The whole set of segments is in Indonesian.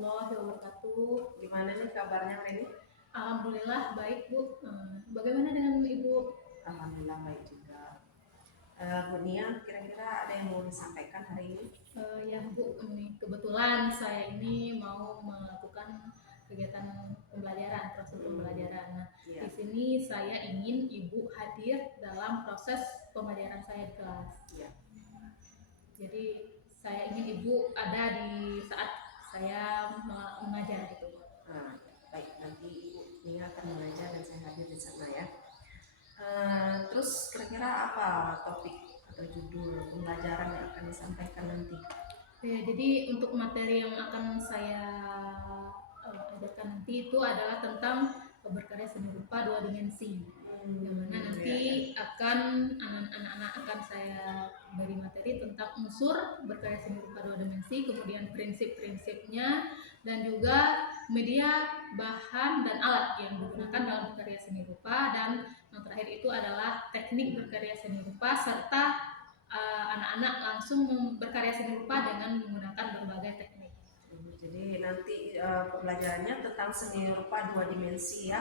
warahmatullahi wabarakatuh. Gimana nih kabarnya hari ini? Alhamdulillah baik Bu. Bagaimana dengan Ibu? Alhamdulillah baik juga. Bu Nia, kira-kira ada yang mau disampaikan hari ini? Ya Bu, ini kebetulan saya ini mau melakukan kegiatan pembelajaran, proses pembelajaran. Nah, Iya. di sini saya ingin Ibu hadir dalam proses pembelajaran saya di kelas. Iya. Jadi saya ingin Ibu ada di saat saya mengajar gitu. Nah, baik, nanti Ibu Nia akan mengajar dan saya hadir di sana ya. Terus kira-kira apa topik atau judul pembelajaran yang akan disampaikan nanti? Ya, jadi untuk materi yang akan saya ajarkan nanti itu adalah tentang berkarya seni rupa dua dimensi. Yang mana nanti akan anak-anak akan saya beri materi tentang unsur berkarya seni rupa dua dimensi, kemudian prinsip-prinsipnya, dan juga media, bahan, dan alat yang digunakan dalam berkarya seni rupa, dan yang terakhir itu adalah teknik berkarya seni rupa serta anak-anak langsung berkarya seni rupa dengan menggunakan berbagai teknik. Jadi nanti pembelajarannya tentang seni rupa dua dimensi ya.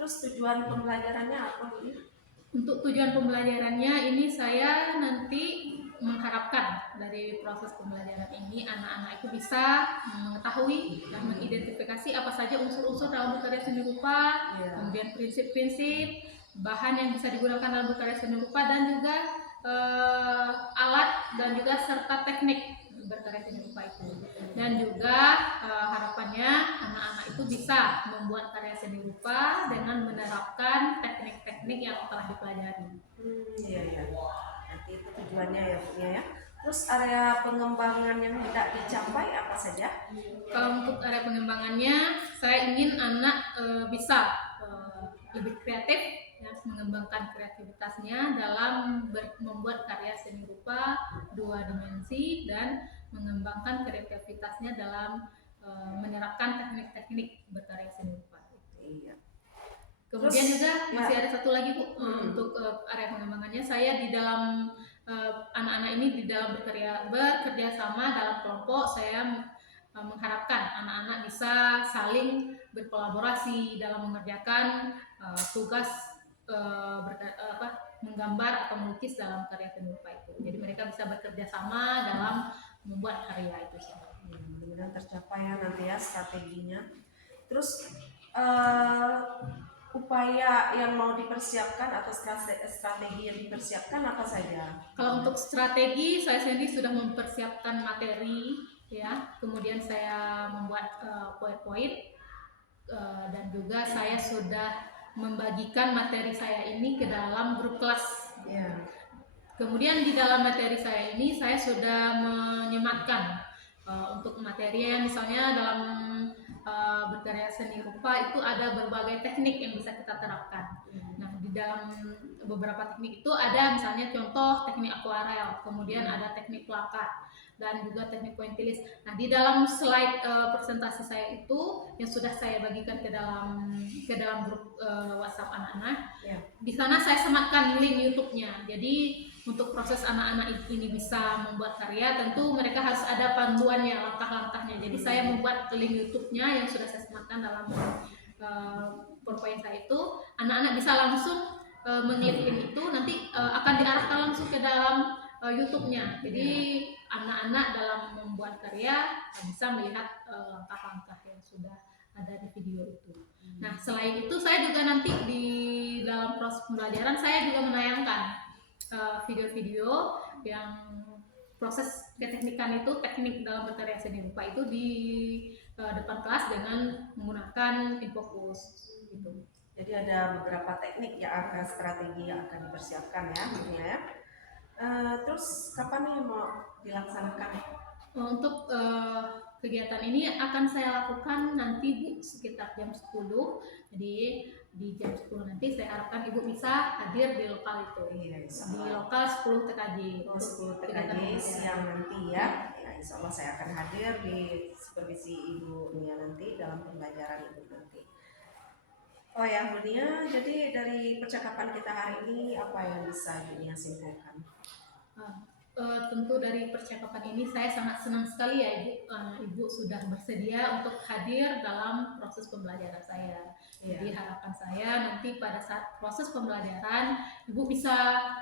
Terus tujuan pembelajarannya apa Bu? Untuk tujuan pembelajarannya ini saya nanti mengharapkan dari proses pembelajaran ini anak-anak itu bisa mengetahui dan mengidentifikasi apa saja unsur-unsur dalam berkarya seni rupa, kemudian prinsip-prinsip, bahan yang bisa digunakan dalam berkarya seni rupa, dan juga alat dan juga serta teknik berkarya seni rupa itu. Dan juga harapannya anak-anak itu bisa membuat karya seni rupa dengan menerapkan teknik-teknik yang telah dipelajari. Iya ya. Nanti itu tujuannya ya Bu ya. Terus area pengembangan yang tidak dicapai apa saja? Kalau untuk area pengembangannya, saya ingin anak bisa lebih kreatif, ya, mengembangkan kreativitasnya dalam membuat karya seni rupa dua dimensi dan mengembangkan kreativitasnya dalam menerapkan teknik-teknik berkarya seni rupa. Iya. Kemudian juga masih ada satu lagi Bu, untuk area pengembangannya saya di dalam anak-anak ini di dalam bekerja sama dalam kelompok. Saya mengharapkan anak-anak bisa saling berkolaborasi dalam mengerjakan tugas menggambar atau melukis dalam karya seni rupa itu. Jadi mereka bisa bekerja sama dalam membuat karya itu. Mudah-mudahan tercapai ya nanti ya strateginya. Terus upaya yang mau dipersiapkan atau strategi yang dipersiapkan apa saja? Kalau untuk strategi, saya sendiri sudah mempersiapkan materi, ya. Kemudian saya membuat PowerPoint, dan juga saya sudah membagikan materi saya ini ke dalam grup kelas. Ya. Kemudian di dalam materi saya ini saya sudah menyematkan untuk materi yang misalnya dalam berkarya seni rupa itu ada berbagai teknik yang bisa kita terapkan. Nah, di dalam beberapa teknik itu ada misalnya contoh teknik akuarel, kemudian ada teknik plakat, dan juga teknik pointillis. Nah, di dalam slide presentasi saya itu yang sudah saya bagikan ke dalam grup WhatsApp anak-anak, di sana saya sematkan link YouTube-nya. Jadi untuk proses anak-anak ini bisa membuat karya, tentu mereka harus ada panduannya, langkah-langkahnya. Jadi saya membuat link YouTube-nya yang sudah saya sematkan dalam PowerPoint saya itu. Anak-anak bisa langsung mengklik link itu, nanti akan diarahkan langsung ke dalam YouTube-nya. Jadi anak-anak dalam membuat karya bisa melihat langkah-langkah yang sudah ada di video itu. Nah, selain itu saya juga nanti di dalam proses pembelajaran saya juga menayangkan video-video yang proses keteknikan itu, teknik dalam berkarya seni rupa itu di depan kelas dengan menggunakan infocus gitu. Jadi ada beberapa teknik ya, strategi yang akan dipersiapkan ya. Terus kapan nih mau dilaksanakan? Untuk kegiatan ini akan saya lakukan nanti Bu sekitar jam 10. Jadi di jam 10 nanti saya harapkan Ibu bisa hadir di lokal itu. Iya, di lokal 10 TKJ. 10 TKJ siang nanti ya. Ya, insya Allah saya akan hadir di supervisi Ibu Nia nanti dalam pembelajaran Ibu nanti. Oh ya Bu Nia, jadi dari percakapan kita hari ini apa yang bisa Ibu Nia simpulkan? Tentu dari percakapan ini saya sangat senang sekali ya Ibu. Ibu sudah bersedia untuk hadir dalam proses pembelajaran saya. Jadi harapan saya nanti pada saat proses pembelajaran Ibu bisa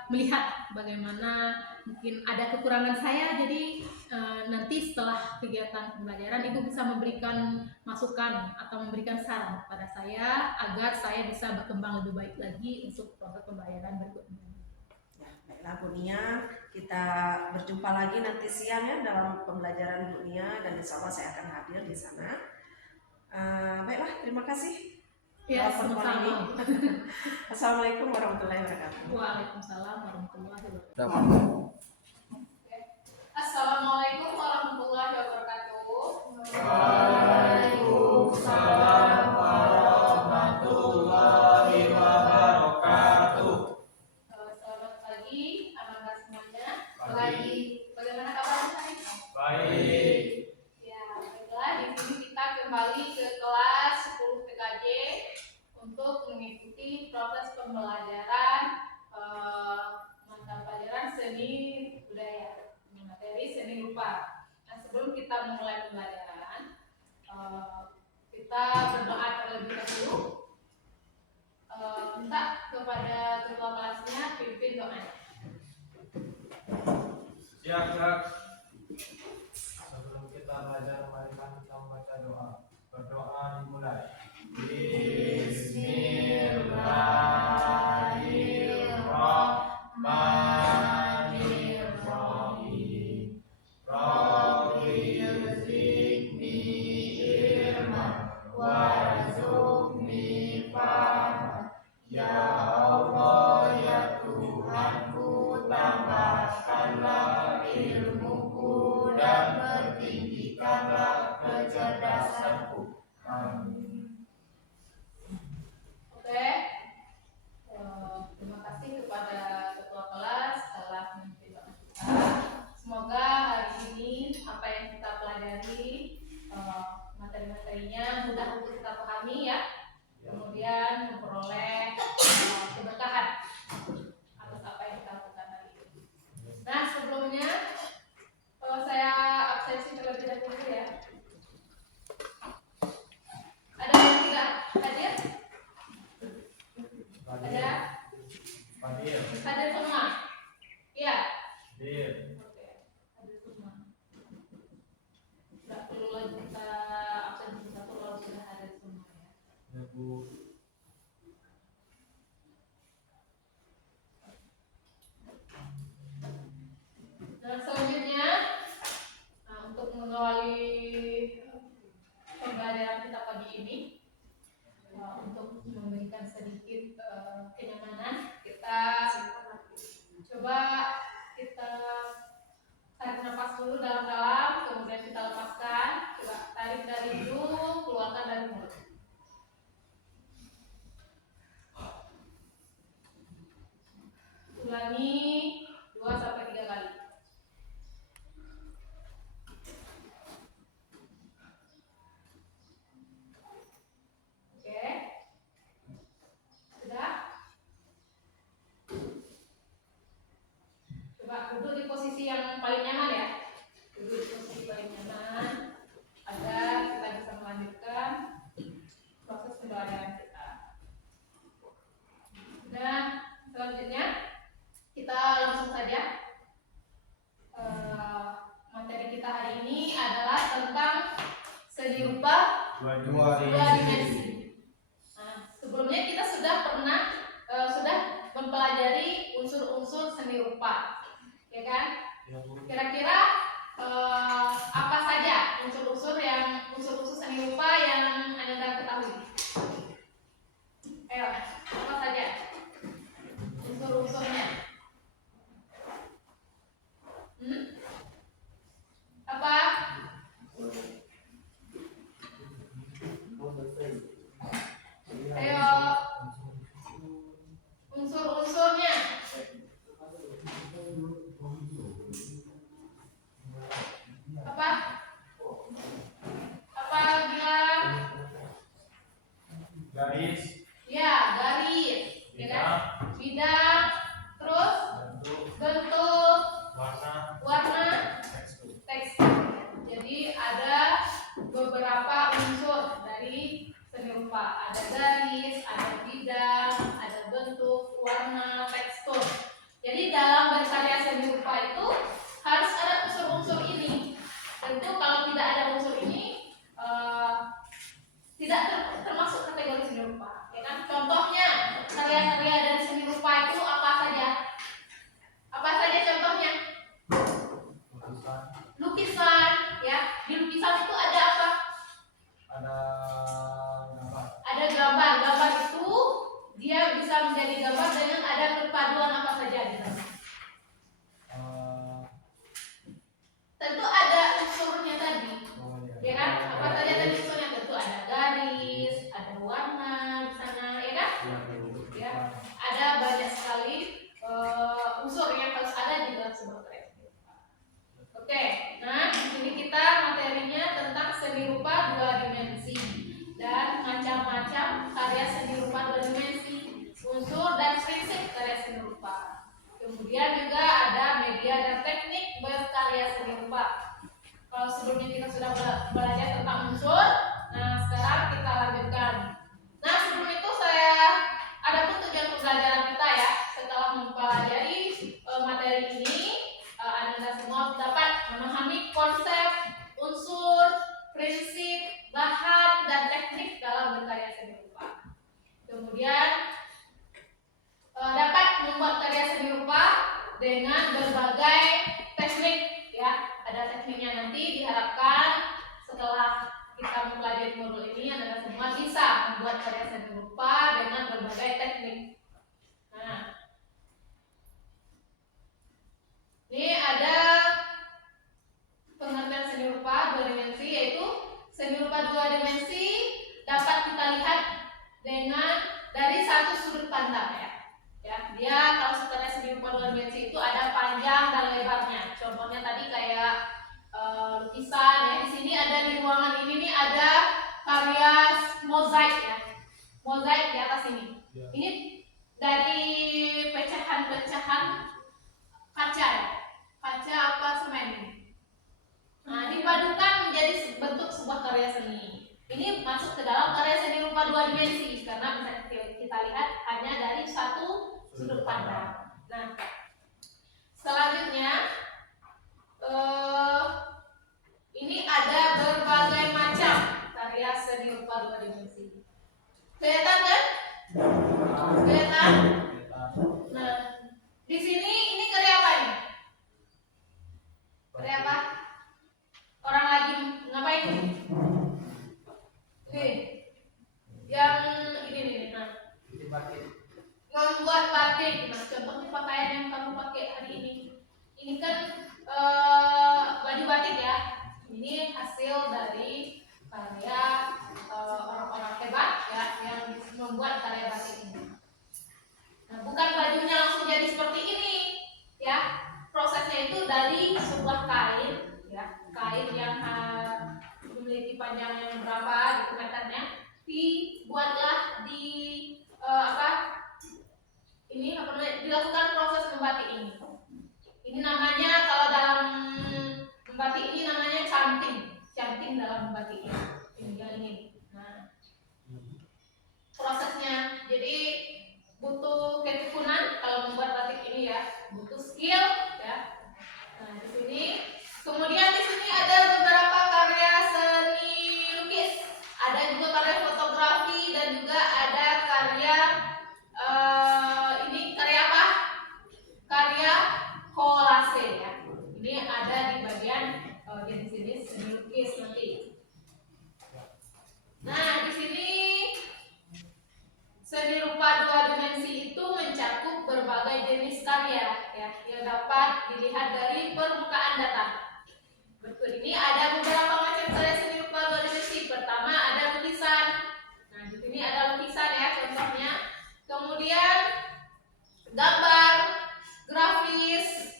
melihat bagaimana mungkin ada kekurangan saya. Jadi nanti setelah kegiatan pembelajaran Ibu bisa memberikan masukan atau memberikan saran pada saya agar saya bisa berkembang lebih baik lagi untuk proses pembelajaran berikutnya. Baiklah Bu Nia, kita berjumpa lagi nanti siang ya dalam pembelajaran Bu Nia, dan insya Allah saya akan hadir di sana. Baiklah, terima kasih. Ya, sama-sama. Assalamualaikum warahmatullahi wabarakatuh. Waalaikumsalam warahmatullahi wabarakatuh. Assalamualaikum warahmatullahi wabarakatuh. Waalaikumsalam warahmatullahi wabarakatuh. Selamat pagi, anak-anak semuanya. Bagaimana kabarnya hari ini? Baik. Ya, baiklah. Di sini kita kembali ke kelas 10 PKJ untuk mengikuti proses pembelajaran mata pelajaran seni budaya, materi seni rupa. Nah, sebelum kita memulai pembelajaran, kita berdoa terlebih dahulu. Minta kepada ketua kelasnya pimpin doanya. Siap, Kak. Sebelum kita belajar, mari kita membaca doa. Berdoa dimulai. Bismillahirrahmanirrahim. Rabbi zidni ilman warzuqni fahman. Ya Allah, ya Tuhanku, tambahkanlah ilmuku dan bertinggikanlah kecerdasanku. Amin. Oke. Terima kasih kepada ketua kelas telah memimpin doa kita. Semoga hari ini apa yang kita pelajari, materi-materinya mudah untuk kita pahami ya. Kemudian memperoleh keberkahan atas apa yang kita lakukan hari ini. Nah, sebelumnya saya absensi terlebih dahulu ya. Ada yang tidak hadir? Ada? Hadir. Hadir semua? Iya. Hadir. Oke, hadir semua. Tidak perlu lagi kita absensi satu kalau sudah hadir semua ya. Ya, Bu. Dan selanjutnya untuk mengawali pembelajaran kita pagi ini, untuk memberikan sedikit kenyamanan, kita coba kita tarik nafas dulu dalam-dalam, kemudian kita lepaskan. Coba tarik dari hidung, keluarkan dari mulut. Ulangi 2-3 kali. Oke. Sudah? Coba duduk di posisi yang paling nyaman ya. Duduk di posisi paling nyaman agar kita bisa melanjutkan proses pembelajaran kita. Nah, selanjutnya kita langsung saja. Materi kita hari ini adalah tentang seni rupa dua dimensi. Nah, sebelumnya kita sudah pernah sudah mempelajari unsur-unsur seni rupa, ya kan? Kira-kira apa saja unsur-unsur seni rupa yang Anda ketahui? Ayo, apa saja unsur-unsurnya? Apa? Ayo, unsur-unsurnya. Kemudian juga ada media dan teknik berkarya seni rupa. Kalau sebelumnya kita sudah belajar tentang unsur, nah sekarang kita lanjutkan. Nah sebelum itu ada pun tujuan pembelajaran kita ya. Setelah mempelajari materi ini, Anda semua dapat memahami konsep, unsur, prinsip, bahan, dan teknik dalam berkarya seni rupa. Kemudian dapat membuat karya seni rupa dengan berbagai teknik ya. Ada tekniknya, nanti diharapkan setelah kita mempelajari modul ini Anda semua bisa membuat karya seni rupa dengan berbagai teknik. Nah, ini ada pengertian seni rupa dua dimensi, yaitu seni rupa dua dimensi dapat kita lihat dari satu sudut pandang ya. Dia kalau sebenarnya seni rupa dua dimensi itu ada panjang dan lebarnya. Contohnya tadi kayak lukisan ya. Di sini ada di ruangan ini nih ada karya mozaik ya. Mozaik di atas ini. Ini dari pecahan-pecahan kaca ya. Kaca apa semen. Nah, dipadukan menjadi bentuk sebuah karya seni. Ini masuk ke dalam karya seni rupa dua dimensi karena bisa kita lihat hanya dari satu sudut pandang. Nah, selanjutnya ini ada berbagai macam karya seni rupa dua dimensi. Kelihatan kan? Kelihatan? Nah, di sini ini karya apa nih? Karya apa? Orang lagi ngapain nih? Nih, yang ini nih. Nah, membuat batik. Nah, contohnya pakaian yang kamu pakai hari ini. Ini kan baju batik ya. Ini hasil dari karya orang-orang hebat ya yang membuat karya batik ini. Nah, bukan bajunya langsung jadi seperti ini ya. Prosesnya itu dari sebuah kain ya, kain yang memiliki panjang yang berapa gitu meternya, dibuatlah dilakukan proses membatik ini. Ini namanya kalau dalam membatik ini namanya canting dalam membatik ini. Nah, prosesnya jadi butuh ketekunan kalau membuat batik ini ya, butuh skill ya. Nah, di sini kemudian di sini ada beberapa karya seni lukis, ada juga karya fotografi dan juga ada karya ini karya apa? Karya kolase ya. Ini ada di bagian jenis-jenis seni lukis nanti. Nah, di sini seni rupa dua dimensi itu mencakup berbagai jenis karya ya, yang dapat dilihat dari permukaan data. Berikut ini ada beberapa macam karya seni rupa dua dimensi. Pertama ada lukisan. Nah, di sini ada lukisan ya contohnya. Kemudian gambar, grafis,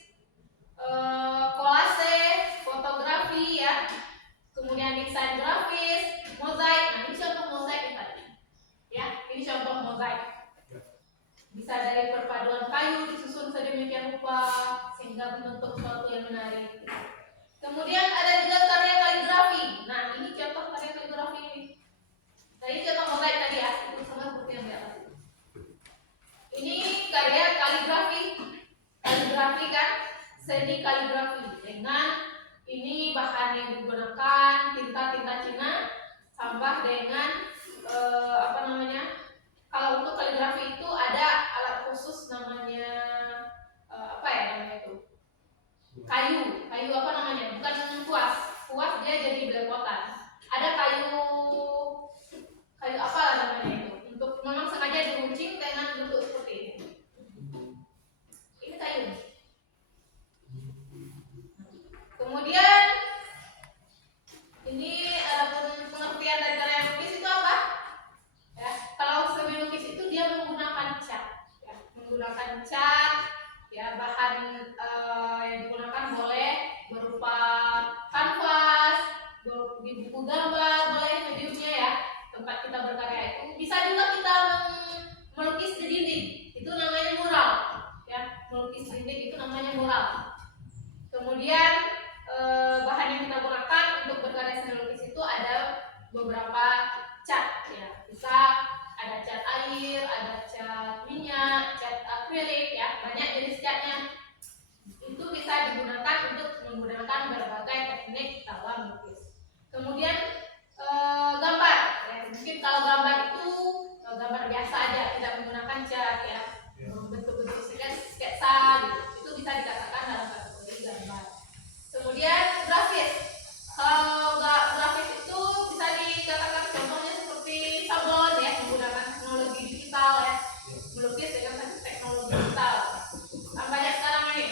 kolase, fotografi ya. Kemudian desain grafis, mozaik. Nah, ini contoh mozaik tadi. Ya, ini contoh mozaik. Bisa dari perpaduan kayu disusun sedemikian rupa sehingga membentuk sesuatu yang menarik. Kemudian ada juga karya kaligrafi. Nah, ini contoh karya kaligrafi ini. Nah, ini contoh mozaik tadi ya, itu sama seperti yang di atas. Ini karya kaligrafi. Kaligrafi kan, seni kaligrafi dengan ini bahan yang digunakan tinta Cina tambah dengan kalau untuk kaligrafi itu ada alat khusus namanya kayu apa namanya, bukan kuas dia jadi belepotan. Ada kayu apa namanya itu, untuk memang sengaja diruncing dengan bentuk seperti ini. Ini kayu. Kemudian ini ada pengertian dari karya lukis itu apa? Ya, kalau seni lukis itu dia menggunakan cat, ya bahan yang digunakan boleh berupa kanvas, di buku gambar, boleh mediumnya ya tempat kita berkarya itu. Bisa juga kita melukis di dinding, itu namanya mural, ya. melukis dinding itu namanya mural. Kemudian bahan yang kita gunakan untuk berkarya seni lukis itu ada beberapa cat ya. Bisa ada cat air, ada cat minyak, cat akrilik ya, banyak jenis catnya. Itu bisa digunakan untuk menggunakan berbagai teknik dalam melukis. Kemudian gambar ya. Mungkin kalau gambar itu gambar biasa aja, tidak menggunakan cat ya. Bentuk-bentuk sketsa gitu. Itu bisa dikatakan dalam kategori gambar. Kemudian grafis. Kalau grafis itu bisa dikatakan contohnya seperti sablon ya, menggunakan teknologi digital ya, melukis dengan teknologi digital. Banyak sekarang ini,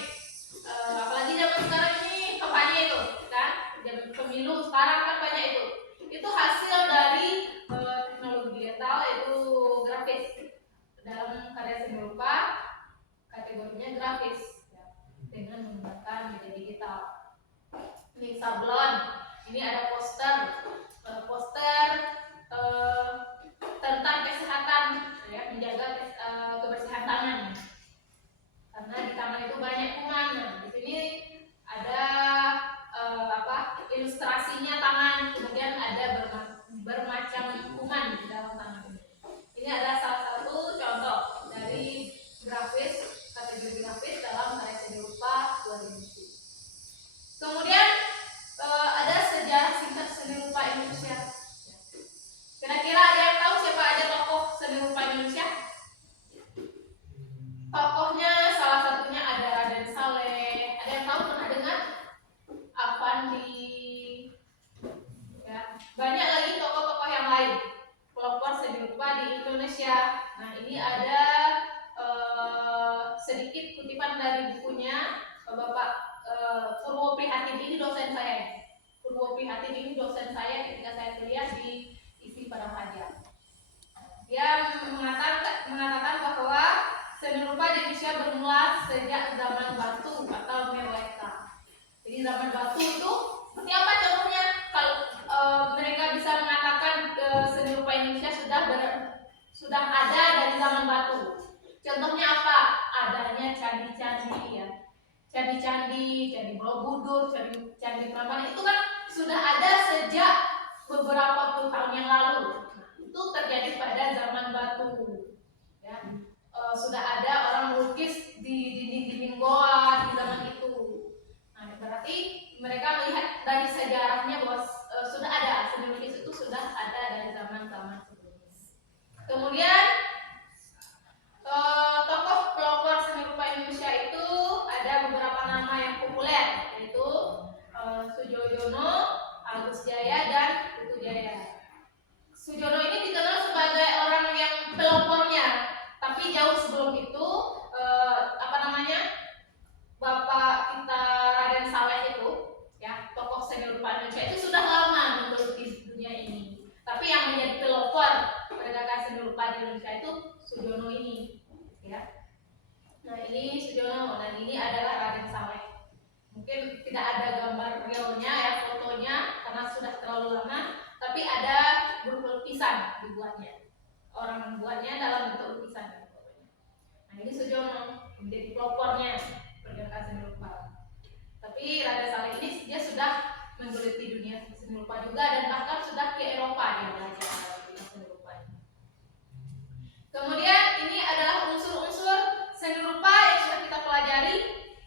apalagi zaman sekarang ini kampanye itu, kan? Zaman pemilu sekarang kan banyak itu. Itu hasil dari teknologi digital, itu grafis. Dalam karya seni rupa kategorinya grafis ya, dengan menggunakan media digital. Ini sablon, ini ada poster tentang kesehatan ya, menjaga kebersihan tangan karena di tangan itu banyak kuman. Nah, di sini ada ilustrasinya tangan, kemudian ada bermacam kuman di dalam tangan ini. Ini adalah salah satu contoh dari grafis, kategori grafis dalam karya seni rupa 2000. Kemudian ada sejarah singkat seni rupa Indonesia. Kira-kira ada yang tahu siapa aja tokoh seni rupa Indonesia? Tokohnya salah satunya ada Raden Saleh. Ada yang tahu, pernah dengar? Avandi. Ya, banyak lagi tokoh-tokoh yang lain. Pelopor seni rupa di Indonesia. Nah, ini ada sedikit kutipan dari bukunya Bapak Purwo Prihatin. Ini dosen saya. Purwo Prihatin ini dosen saya ketika saya kuliah di ISI Padang Panjang. Dia mengatakan bahwa seni rupa di Indonesia bermula sejak zaman batu atau Neweta. Jadi zaman batu itu seperti apa contohnya? Kalau mereka bisa mengatakan seni rupa Indonesia sudah ada dari zaman batu. Contohnya apa? Adanya candi-candi ya. Candi-candi, candi Borobudur, candi Prambanan itu kan sudah ada sejak beberapa puluh tahun yang lalu. Nah, itu terjadi pada zaman batu. Ya. Sudah ada orang melukis di dinding-dinding goa di zaman itu. Nah, berarti mereka melihat dari sejarahnya bahwa sudah ada seni lukis itu sudah ada dari zaman-zaman sebelumnya. Kemudian tokoh pelopor seni rupa Indonesia itu ada beberapa nama yang populer, yaitu Sujoyono, Agus Jaya, dan Putu Jaya. Sujono ini dikenal sebagai orang yang pelopornya, tapi jauh sebelum itu Bapak kita Raden Saleh itu ya, tokoh seni rupa Indonesia itu sudah lama menggeluti dunia ini. Tapi yang menjadi pelopor pergerakan seni rupa di Indonesia itu Sujono ini ya. Nah, ini Sujono dan ini adalah Raden Saleh. Mungkin tidak ada gambar realnya ya, fotonya karena sudah terlalu lama, tapi ada berupa lukisan dibuatnya. Orang membuatnya dalam bentuk lukisan. Nah, ini Sujono menjadi pelopornya pergerakan seni rupa. Tapi Raden Saleh ini dia sudah menggeluti dunia seni rupa juga dan bahkan sudah ke Eropa dia belajar seni rupa. Kemudian ini adalah unsur-unsur seni rupa yang sudah kita pelajari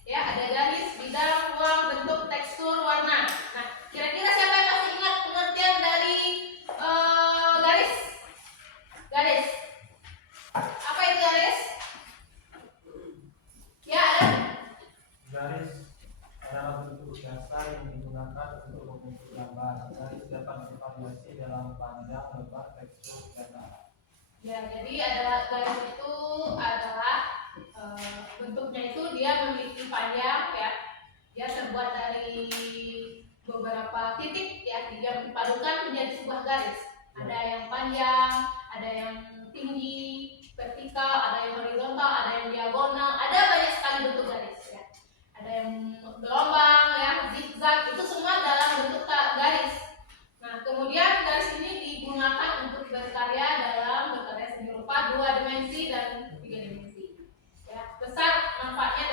ya, ada garis, bidang, ruang, bentuk, tekstur, warna. Nah, kira-kira siapa yang masih ingat pengertian dari garis? Garis. Apa itu garis? Ya, ada. Garis adalah bentuk dasar yang digunakan untuk membentuk gambar. Garis dapat bervariasi dalam panjang, lebar, tekstur, dan arah. Ya, jadi adalah garis itu adalah bentuknya itu dia memiliki panjang ya. Dia terbuat dari beberapa titik ya, yang dipadukan menjadi sebuah garis. Ada yang panjang, ada yang tinggi, vertikal, ada yang horizontal, ada yang diagonal, ada banyak sekali bentuk garis ya. Ada yang gelombang ya, zigzag, itu semua dalam bentuk garis. Nah, kemudian garis ini digunakan untuk berkarya seni rupa 2 dimensi dan 3 dimensi. Ya, besar manfaatnya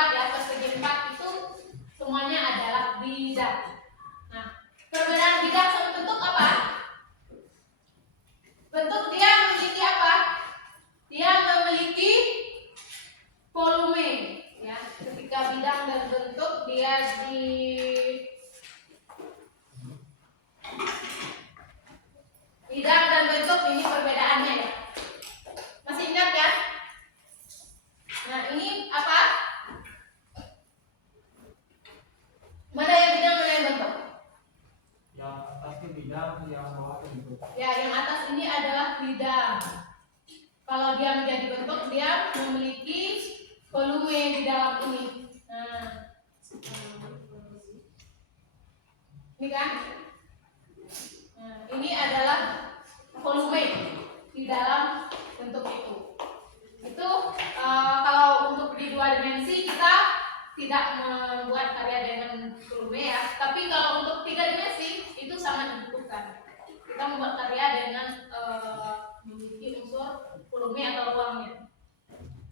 4 ya, persegi 4 itu semuanya adalah bidang. Nah, perbedaan bidang sama bentuk apa? Bentuk dia memiliki apa? Dia memiliki volume ya. Ketika bidang dan bentuk dia di bidang dan bentuk ini perbedaannya ya. Masih ingat ya? Nah, ini apa? Mana yang bidang, mana yang bentuk? Yang atas itu bidang, yang bawah itu bentuk. Ya, yang atas ini adalah bidang. Kalau dia menjadi bentuk, dia memiliki volume di dalam ini. Nah, ini kan? Nah, ini adalah volume di dalam bentuk itu. Itu kalau untuk di 2 dimensi kita tidak membuat karya dengan volume ya. Tapi kalau untuk 3 dimensi itu sangat dibutuhkan. Kita membuat karya dengan memiliki unsur volume atau ruangnya.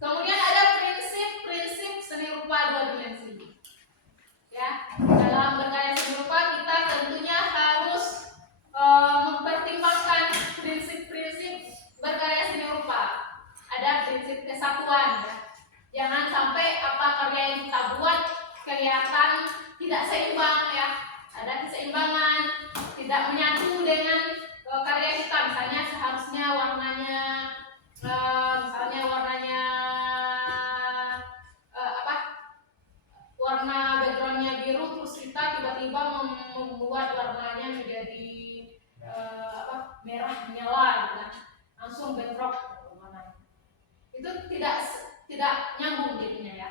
Kemudian ada prinsip seni rupa 2 dimensi. Ya, dalam berkarya seni rupa kita tentunya harus mempertimbangkan prinsip-prinsip berkarya seni rupa. Ada prinsip kesatuan ya. Jangan sampai apa karya yang kita buat kelihatan tidak seimbang ya. Ada keseimbangan, tidak menyatu dengan karya kita. Misalnya seharusnya warnanya warna backgroundnya biru, terus kita tiba-tiba membuat warnanya menjadi merah menyala gitu kan. Langsung bentrok warnanya. Itu tidak nyambung jadinya ya.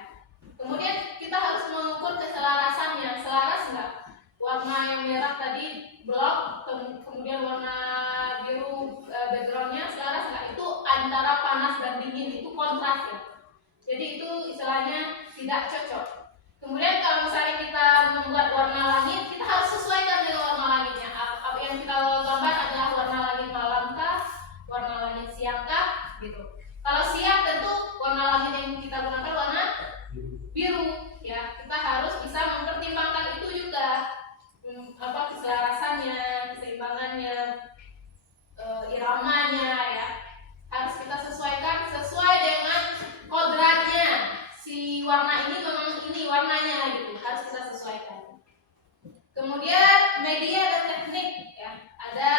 Kemudian kita harus mengukur keselarasannya, selaras enggak? Warna yang merah tadi blok, kemudian warna biru backgroundnya selaras enggak? Itu antara panas dan dingin, itu kontras ya. Jadi itu istilahnya tidak cocok. Kemudian kalau misalnya kita membuat warna langit, kita harus sesuaikan dengan warna langitnya. Apa yang kita gambar adalah warna langit malam kah, warna langit siang kah, gitu. Kalau siang tentu warna langit yang kita gunakan warna biru, ya. Kita harus bisa mempertimbangkan itu juga, keselarasannya, keseimbangannya, iramanya, ya. Harus kita sesuaikan sesuai dengan kodratnya. Si warna ini memang ini warnanya gitu, harus kita sesuaikan. Kemudian media dan teknik ya. Ada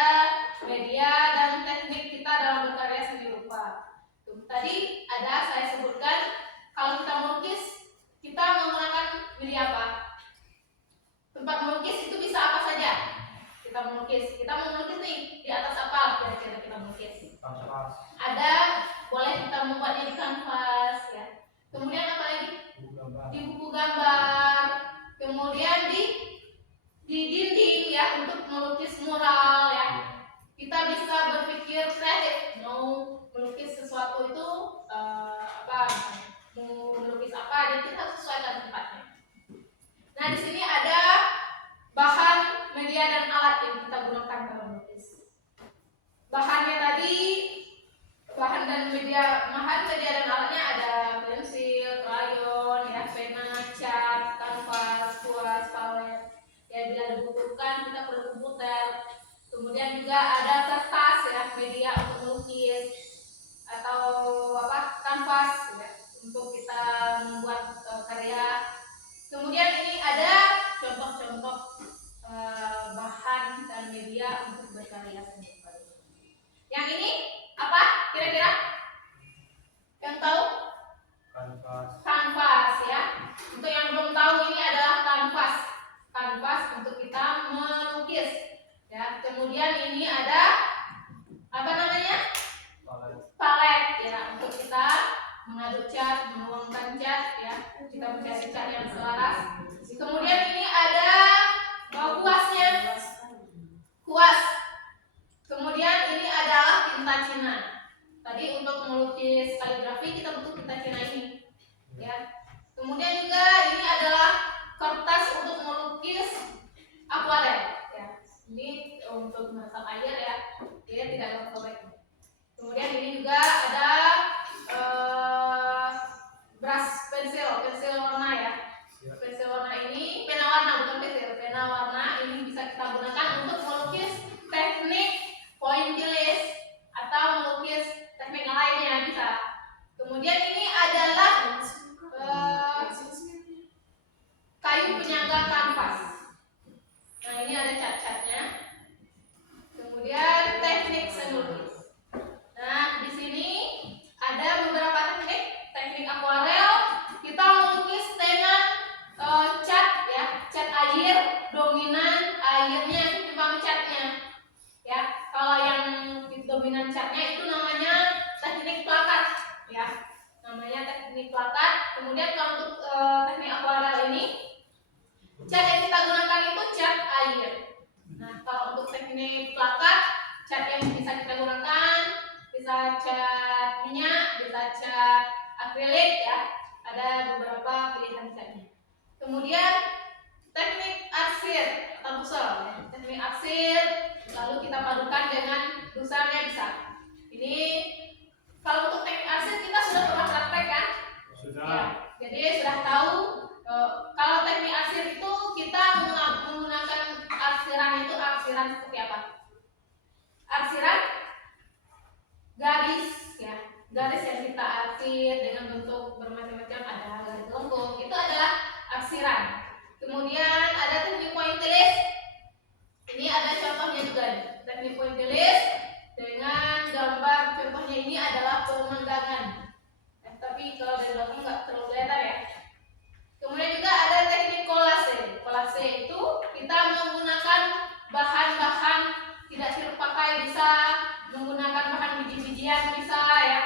media dan teknik kita dalam berkarya seni rupa. Tadi ada saya sebutkan kalau kita melukis kita menggunakan media apa? Tempat melukis itu bisa apa saja? Kita melukis nih di atas apa kira-kira kita melukis? Kanvas. Ada, boleh kita membuatnya di kanvas ya. Kemudian apa lagi? Di buku gambar. Kemudian di dinding ya untuk melukis mural ya. Kita bisa berpikir kreatif, mau melukis sesuatu itu mau melukis apa, jadi kita harus sesuaikan tempatnya. Nah di sini ada bahan, media dan alat yang kita gunakan dalam melukis. Bahannya tadi, bahan media dan alatnya ada pensil, krayon, ya, pena, cat, kanvas, kuas, palet. Ya bila dibutuhkan kita perlu komputer. Kemudian juga ada kertas ya, media untuk melukis atau kanvas ya, untuk kita membuat karya. Kemudian ini ada contoh-contoh bahan dan media untuk berkarya seni rupa. Yang ini apa kira-kira? Yang tahu? Kanvas ya. Untuk yang belum tahu, ini adalah kanvas. Kanvas untuk kita melukis. Ya. Kemudian ini ada apa namanya? Palet ya, untuk kita mengaduk cat, menuangkan cat ya. Kita mencari cat yang selaras. Kemudian ini ada kuasnya. Kuas. Kemudian ini adalah tinta Cina. Tadi untuk melukis kaligrafi kita butuh tinta Cina ini. Ya. Kemudian juga ini adalah kertas untuk melukis akuarel. Ya. Ini untuk meresap air ya. Dia tidak sobek. Kemudian ini juga ada brush pensil warna cat yang bisa kita gunakan, bisa cat minyak, bisa cat akrilik ya. Ada beberapa pilihan catnya. Kemudian teknik arsir atau busel ya. Teknik arsir lalu kita padukan dengan busarnya bisa. Ini kalau untuk teknik arsir kita sudah pernah praktek kan? Sudah. Ya, jadi sudah tahu kalau teknik arsir itu kita menggunakan arsiran itu arsiran seperti apa? Arsiran garis ya, garis yang kita arsir dengan bentuk bermacam-macam, ada garis lengkung, itu adalah arsiran. Kemudian ada teknik pointillis. Ini ada contohnya juga nih. Teknik pointillis dengan gambar contohnya ini adalah pemanggangan. Tapi kalau dari belakang nggak terlalu kelihatan ya. Kemudian juga ada teknik kolase. Kolase itu kita menggunakan bahan-bahan tidak terpakai, bisa menggunakan bahan biji-bijian bisa ya.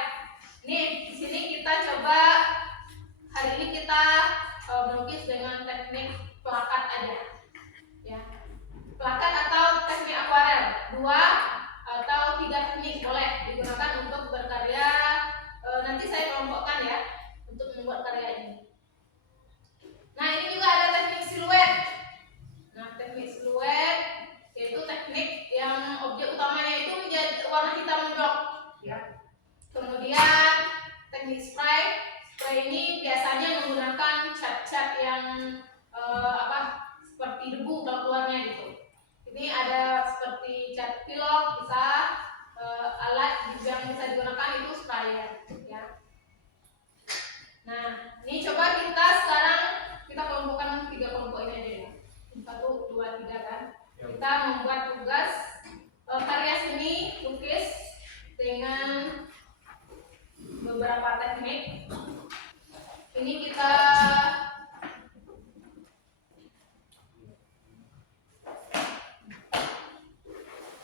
Nih di sini kita coba hari ini kita melukis dengan teknik plakat aja. Ya. Plakat atau teknik akuarel, 2 atau 3 teknik boleh digunakan untuk berkarya. Nanti saya kelompokkan ya untuk membuat karya ini. Nah ini juga ada teknik siluet. Nah teknik siluet yaitu teknik yang objek utamanya itu menjadi warna hitam mencolok. Ya. Kemudian teknik spray. Spray ini biasanya menggunakan cat-cat yang seperti debu kalau keluarnya gitu. Ini ada seperti cat pilok, bisa alat yang bisa digunakan itu sprayer ya. Nah ini coba kita sekarang kita kelompokkan 3 kelompok ini aja ya. 1, 2, 3 kan. Kita membuat tugas karya seni lukis dengan beberapa teknik. Ini kita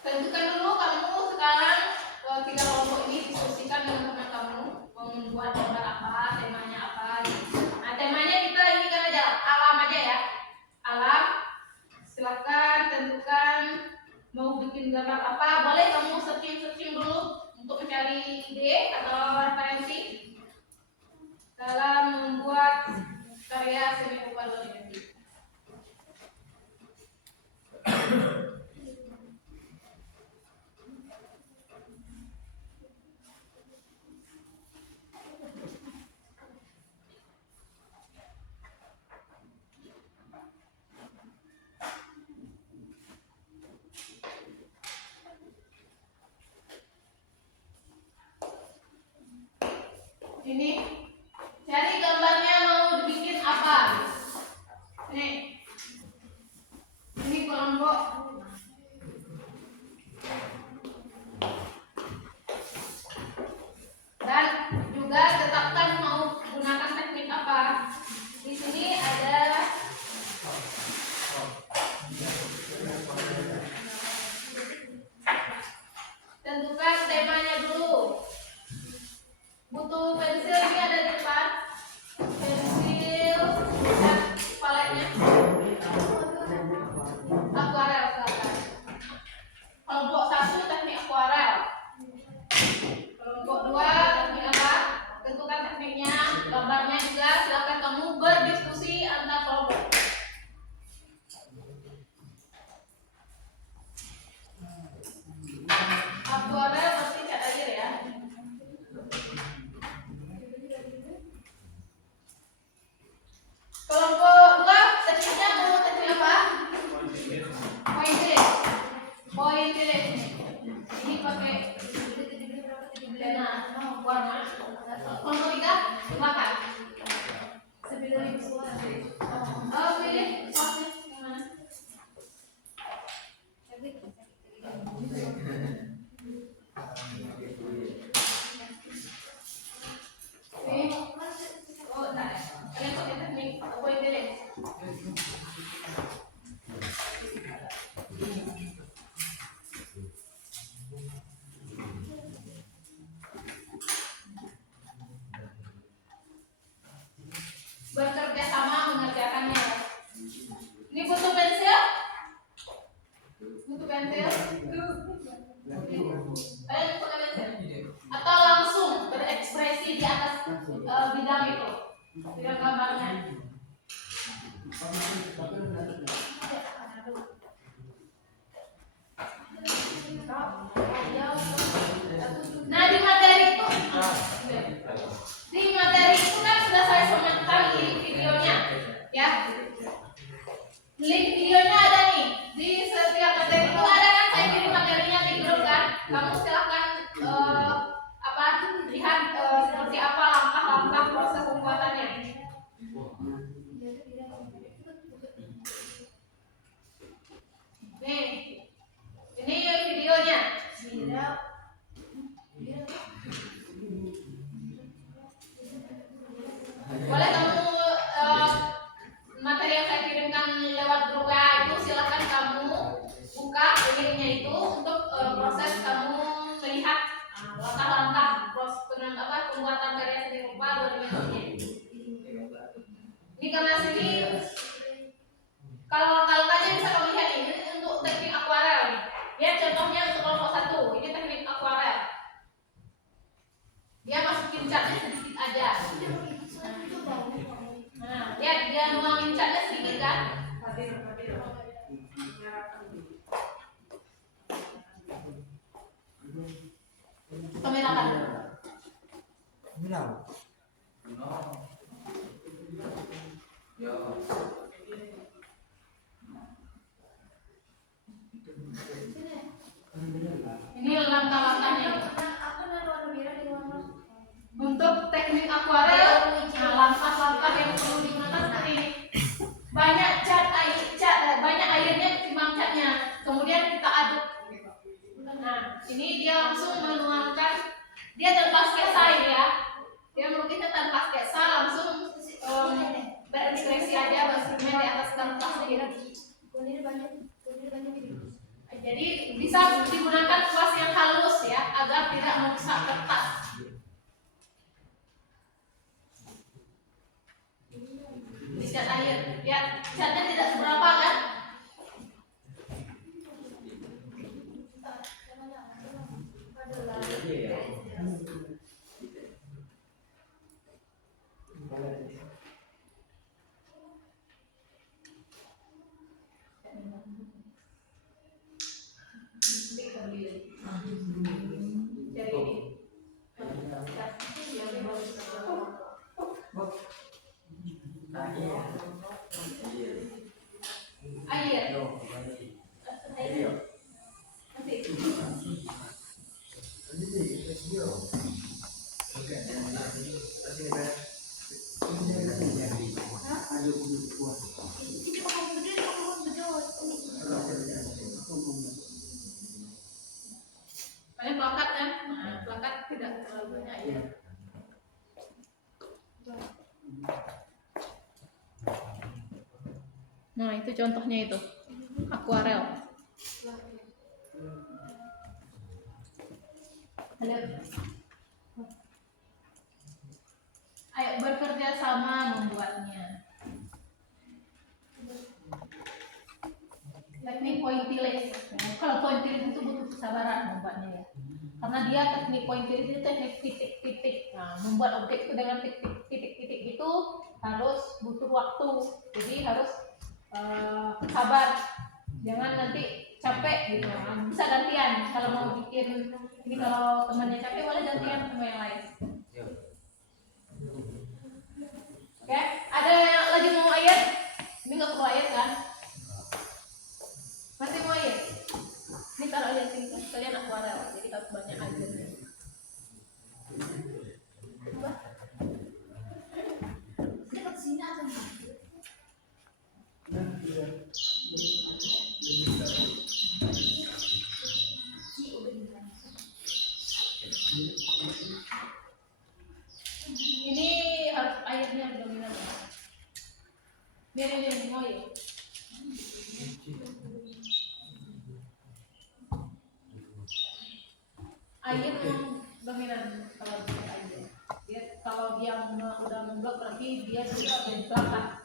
tentukan dulu kamu sekarang 3 kelompok ini diskusikan dengan teman kamu mau membuat gambar apa, temanya apa gitu. Nah temanya kita ini kan aja alam aja ya, alam. Silahkan tentukan mau bikin gambar apa, boleh kamu searching dulu untuk mencari ide atau referensi dalam membuat karya seni rupa luar negeri. Ini cari gambarnya mau dibikin apa? Ini kelompok dan juga tetapkan mau gunakan teknik apa. Di sini ada tentukan temanya dulu. Butuh pensil, ini ada di depan. Pensil dan paletnya. Akuarel silakan. Kelompok 1 teknik akuarel. Kelompok 2 teknik apa? Tentukan tekniknya, gambarnya juga. Silakan kamu berdiskusi antar kelompok. Akuarel pasti cat air ya. Kelompok 2 tekniknya mau teknik apa? Pointillis. Ini pakai warna. Kelompok 3 silakan. Pilih warna yang mana? Kalian pakai teknik pointillis. Bekerja sama mengerjakannya Ya, link videonya ada nih di setiap materi itu ada kan, saya kirim materinya di grup kan. Kamu silahkan lihat seperti apa langkah-langkah proses pembuatannya. Nih, ini videonya. Boleh kamu materi yang saya kirimkan lewat grup WA itu silahkan kamu buka linknya itu untuk proses kamu melihat langkah-langkah proses pembuatan karya seni rupa dua dimensinya. Ini karena sini kalau langkah-langkahnya bisa kamu lihat ini untuk teknik akuarel nih. Ya contohnya untuk kelompok 1 ini teknik akuarel. Dia masukin catnya sedikit aja. Nah, lihat dia nuangin catnya sedikit kan? Kamerakan. Ini langkah-langkahnya. Untuk teknik akuarel, nah langkah-langkah yang perlu digunakan seperti ini. Banyak banyak airnya ketimbang catnya. Kemudian kita aduk. Nah, ini dia langsung menuangkan, dia tanpa sketsa ya. Dia melukisnya tanpa sketsa, langsung berekspresi aja bersemen di atas kanvas gitu. Jadi bisa digunakan kuas yang halus ya, agar tidak merusak kertas. Ini cat air, ya catnya tidak seberapa kan? Paling pelangkat kan? Nah, pelangkat tidak terlalu banyak ya. Nah, itu contohnya itu. Akuarel. Ayo bekerja sama membuatnya. Teknik pointillis. Nah, kalau pointillis itu butuh kesabaran membuatnya ya. Karena dia teknik pointillis itu teknik titik-titik. Nah, membuat objek itu dengan titik-titik itu harus butuh waktu. Jadi harus sabar. Jangan nanti capek gitu. Nah, bisa gantian. Kalau mau bikin ini, kalau temannya capek boleh gantian sama yang lain. Oke, ada yang lagi mau air? Ini nggak perlu air kan? Masih mau air? Ini taruh aja sini, kalian akuarel, jadi harus banyak airnya. Dekat sini aja. Ini harus airnya dominan. Ini mau ya. Air dominan kalau dia air. Kalau dia udah memblok berarti dia sudah belakang.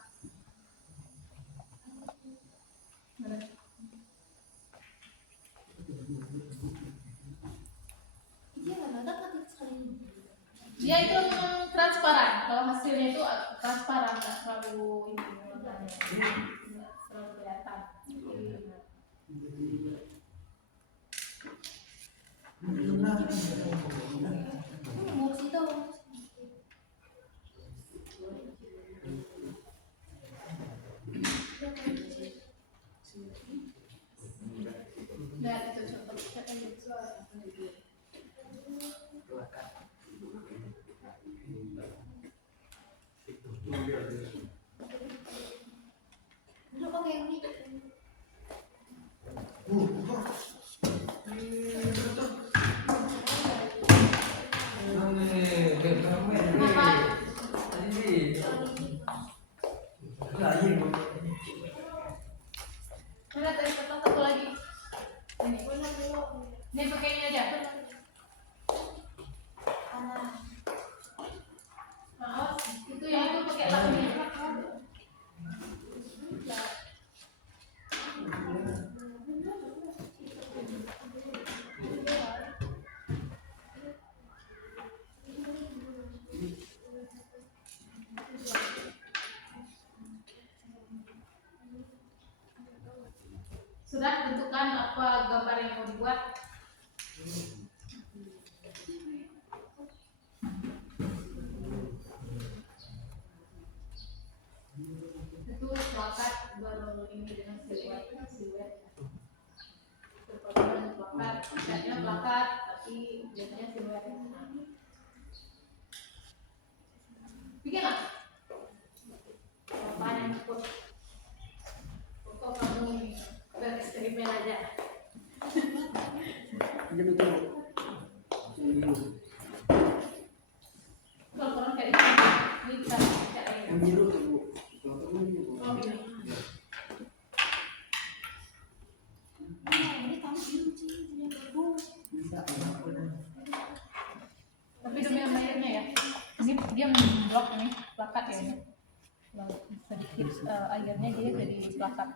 Dia itu transparan. Kalau hasilnya itu transparan, nggak terlalu ini warnanya, nggak terlalu kelihatan. Kenapa? Mana tadi satu lagi? Ini pakai ini aja. Maaf, itu yang itu pakai lakunya. Sudah tentukan apa gambar yang mau dibuat? Itu plakat ini dengan siluet. Perpaduan plakat, catnya plakat, tapi biasanya siluet. Bikinlah. Apa yang ikut? Foto kamu bereksperimen aja. Kalau kurang kayak ini bisa caranya. Oh, ini. Tapi demi airnya ya. Ini dia memblok ini plakat ya. Ini. Sedikit airnya dia jadi plakat.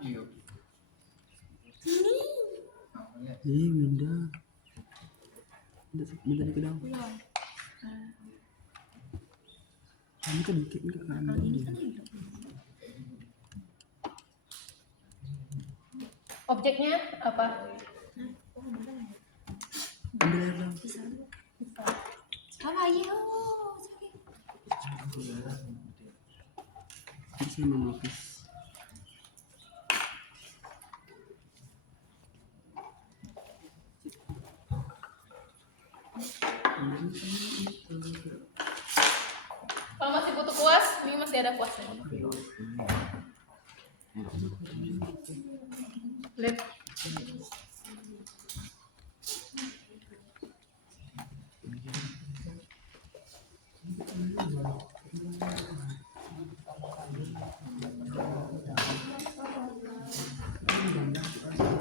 Minda. Minda ke dalam. Ini kan dikit enggak kan? Objeknya apa? Ambil air dalam. Bisa melukis. Kalau masih butuh kuas, ini masih ada kuasnya. Lihat.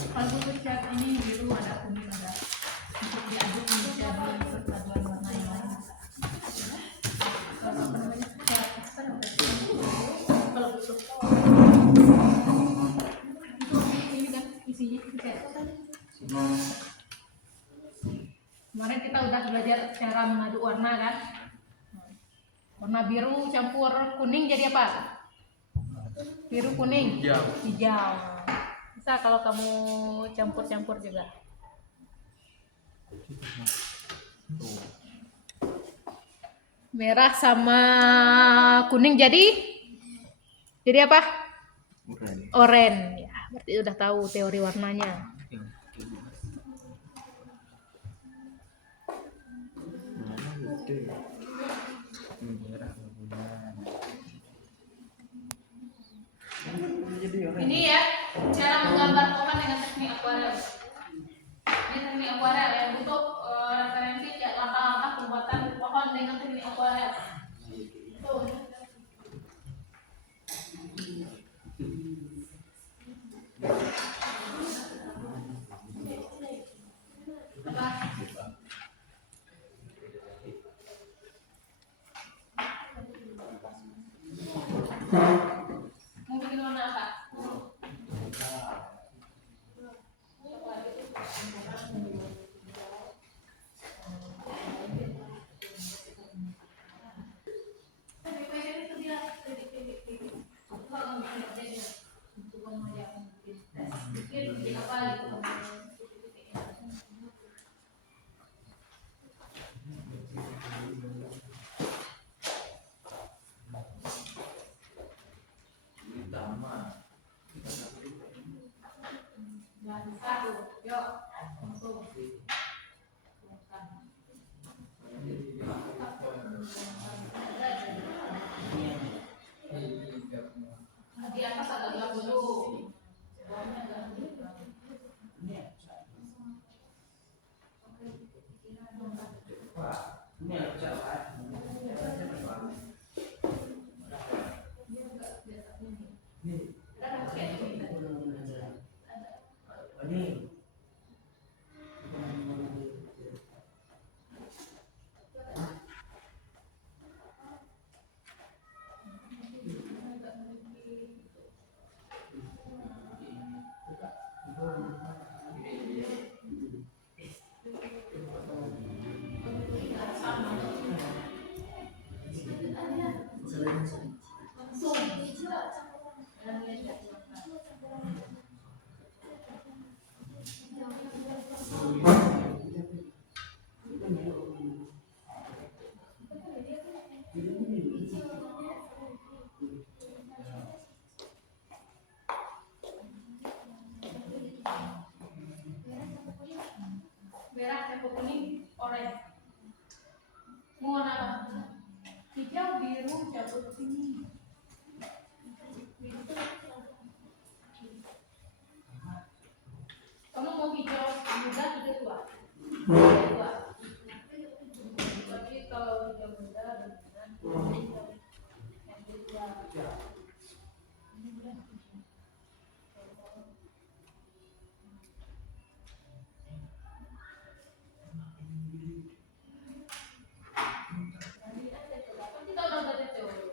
Kalau untuk cat ini biru ada kuning ada. Untuk diaduk menjadi perpaduan warna yang lain. Kalau apa namanya cat ekstra kalau butuh. Ini kan isinya kita. Kemarin kita udah belajar cara mengaduk warna kan. Warna biru campur kuning jadi apa? Biru kuning. Hijau. Bisa kalau kamu campur-campur juga. Merah sama kuning jadi apa? Oranye. Ya, berarti udah tahu teori warnanya. Ini ya cara menggambar pohon dengan teknik akuarel. Ini teknik akuarel yang butuh referensi langkah-langkah pembuatan pohon dengan teknik akuarel. Tuh. Mau bikin warna apa? Di atas agak gelap dulu. Tapi kalau usia muda dominan yang kedua. Kita udah ada teori.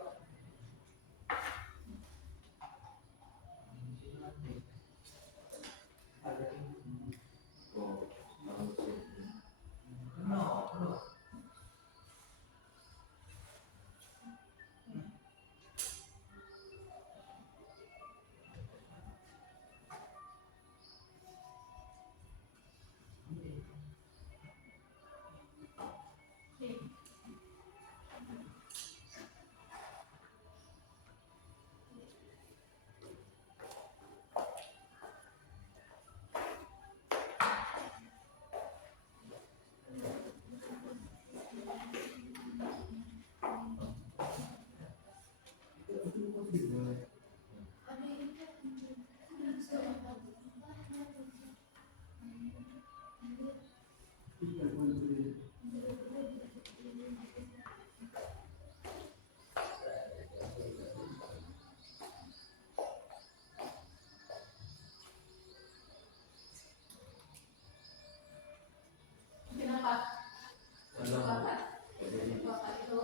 Kenapa? Bapak itu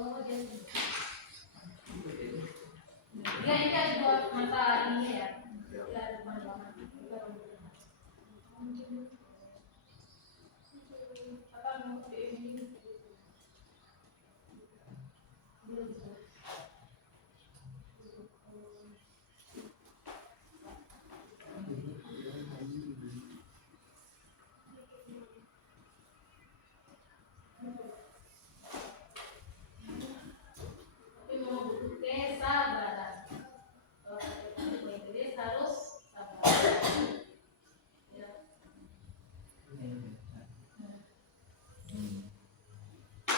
dia ini ada dua mata ini ya. Dia ada dua mata. Apa mau ini? Tapi mau butuh kesabaran. Kalau kita Inggris harus sabar. Ya.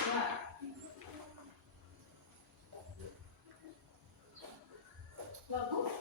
Ya. Bagus.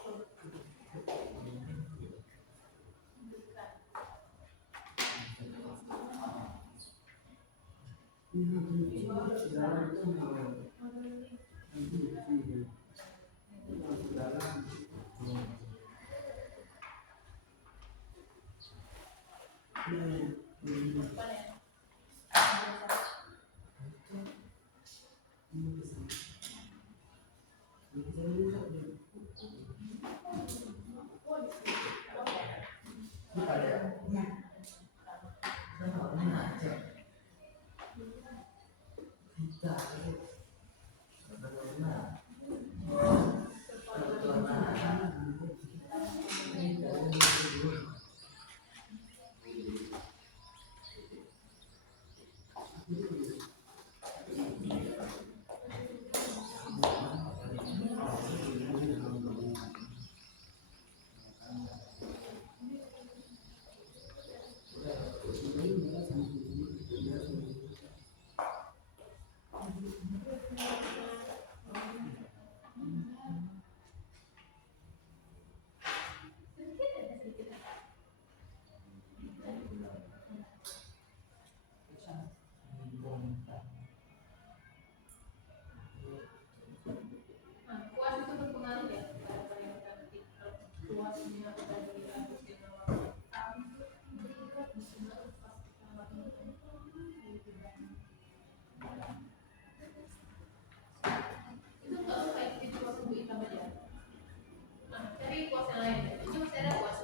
Kuas itu berpengaruh ya pada yang cantik. Kuasnya dari itu kalau kayak itu kuas kulit hitam aja. Nah, cari kuas yang lain. Ini masih ada kuas.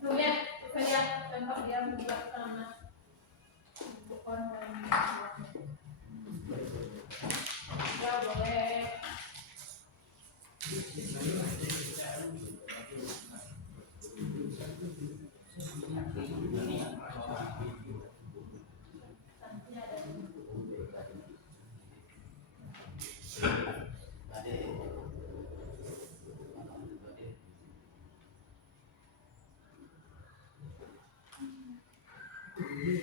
Kemudian saya tempat dia membuat tanah bukan dan ya boleh. Nih,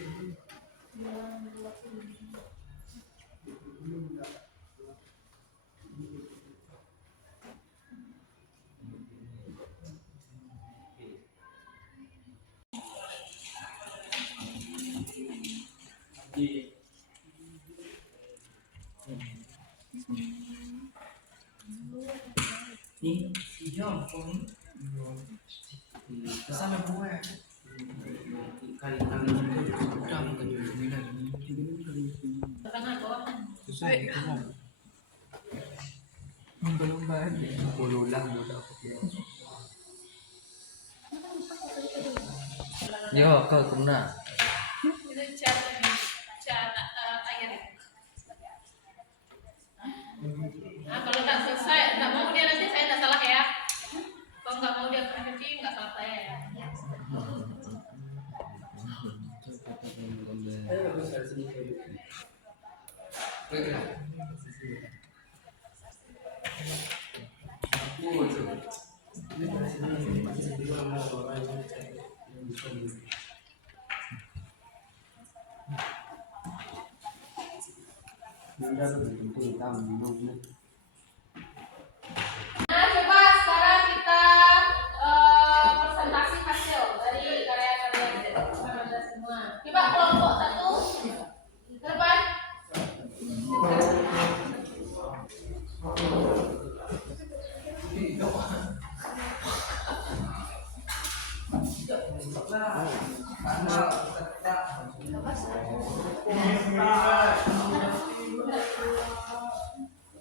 hijau, kuning. Sama gue. Kali-kali udah bukan juga Tengah bawah. Susah itu kan. Lomba-lomba aja. Pululang udah. Yo, kau kena. Itu cara air. Nah, kalau nggak selesai, nggak mau dia nanti saya nggak salah ya. Kalau nggak mau dia cuci, nggak salah saya ya. Nah, coba sekarang kita presentasi hasil dari karya-karya Anda semua. Coba kelompok satu ke depan.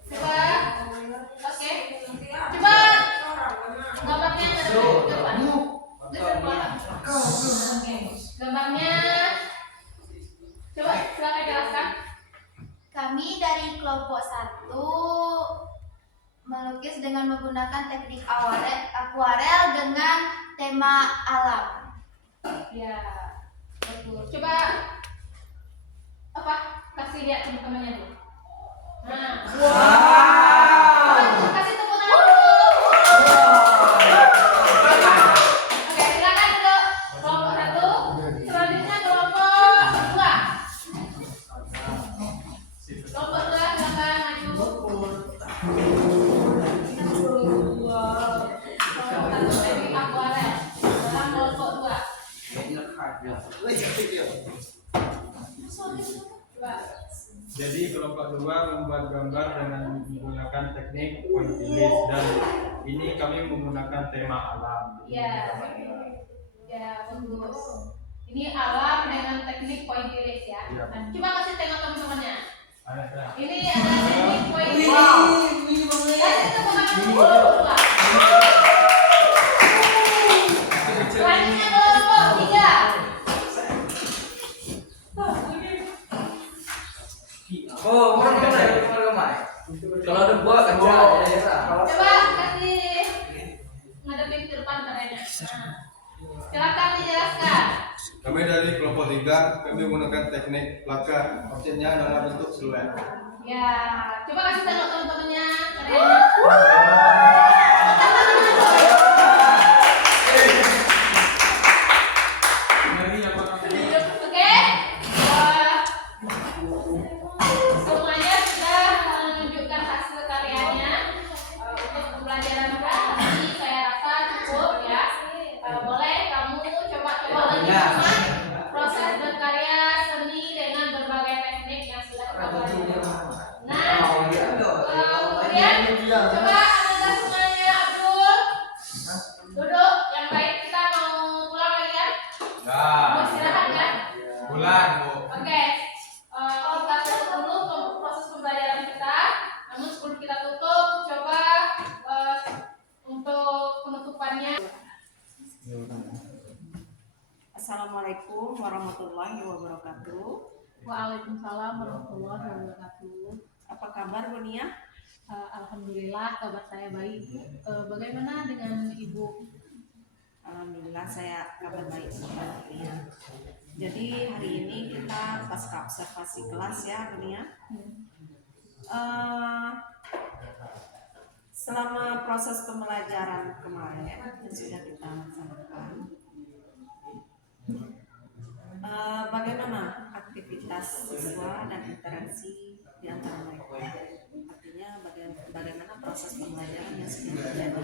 Coba, oke. Coba gambarnya ke depan. Oke. Gambarnya, coba silakan jelaskan. Kami dari kelompok 1 melukis dengan menggunakan teknik akuarel dengan tema alam. Ya, betul. Coba apa? Kasih lihat teman-temannya dulu. Nah, kasih tepuk tangan dulu. Oke, silakan untuk kelompok 1. Selanjutnya kelompok 2. Kelompok 2 silakan maju. Kelompok 1 teknik akuarel dalam kelompok 2. Coba. Jadi kelompok 2 membuat gambar dengan menggunakan teknik pointillis dan ini kami menggunakan tema alam. Ya, ya bagus. Ini alam dengan teknik pointillis ya. Iya. Nah, coba kasih tengok teman-temannya. Ada. Ini ada teknik pointillis. Kasih tepuk tangan dulu. Selanjutnya kelompok 3. Oh, orang kena ya kemana-kemana. Kalau ada buah kan Coba kasih ngadepin ke depan karyanya. Nah, silakan dijelaskan. Kami dari kelompok 3, kami menggunakan teknik plakat, objeknya dalam bentuk siluet. Ya, coba kasih tengok teman-temannya karyanya. Oke, semuanya sudah menunjukkan hasil karyanya. Untuk pembelajaran ini saya rasa cukup ya. Boleh kamu coba-coba lagi sama proses berkarya seni dengan berbagai teknik yang sudah kita pelajari. Nah, kemudian coba anda semuanya Abdul duduk yang baik, kita mau pulang lagi kan? Mau istirahat kan? Bulan, Bu. Oke, kita tutup dulu proses pembelajaran kita. Namun sebelum kita tutup, coba untuk penutupannya. Assalamualaikum warahmatullahi wabarakatuh. Waalaikumsalam warahmatullahi wabarakatuh. Apa kabar Bu Nia? Alhamdulillah kabar saya baik. Bagaimana dengan Ibu? Alhamdulillah saya kabar baik juga Bu Nia. Jadi hari ini kita pasca observasi kelas ya Bu Nia. Selama proses pembelajaran kemarin yang sudah kita laksanakan, bagaimana aktivitas siswa dan interaksi di antara mereka. Artinya bagaimana proses pembelajaran yang sudah terjadi.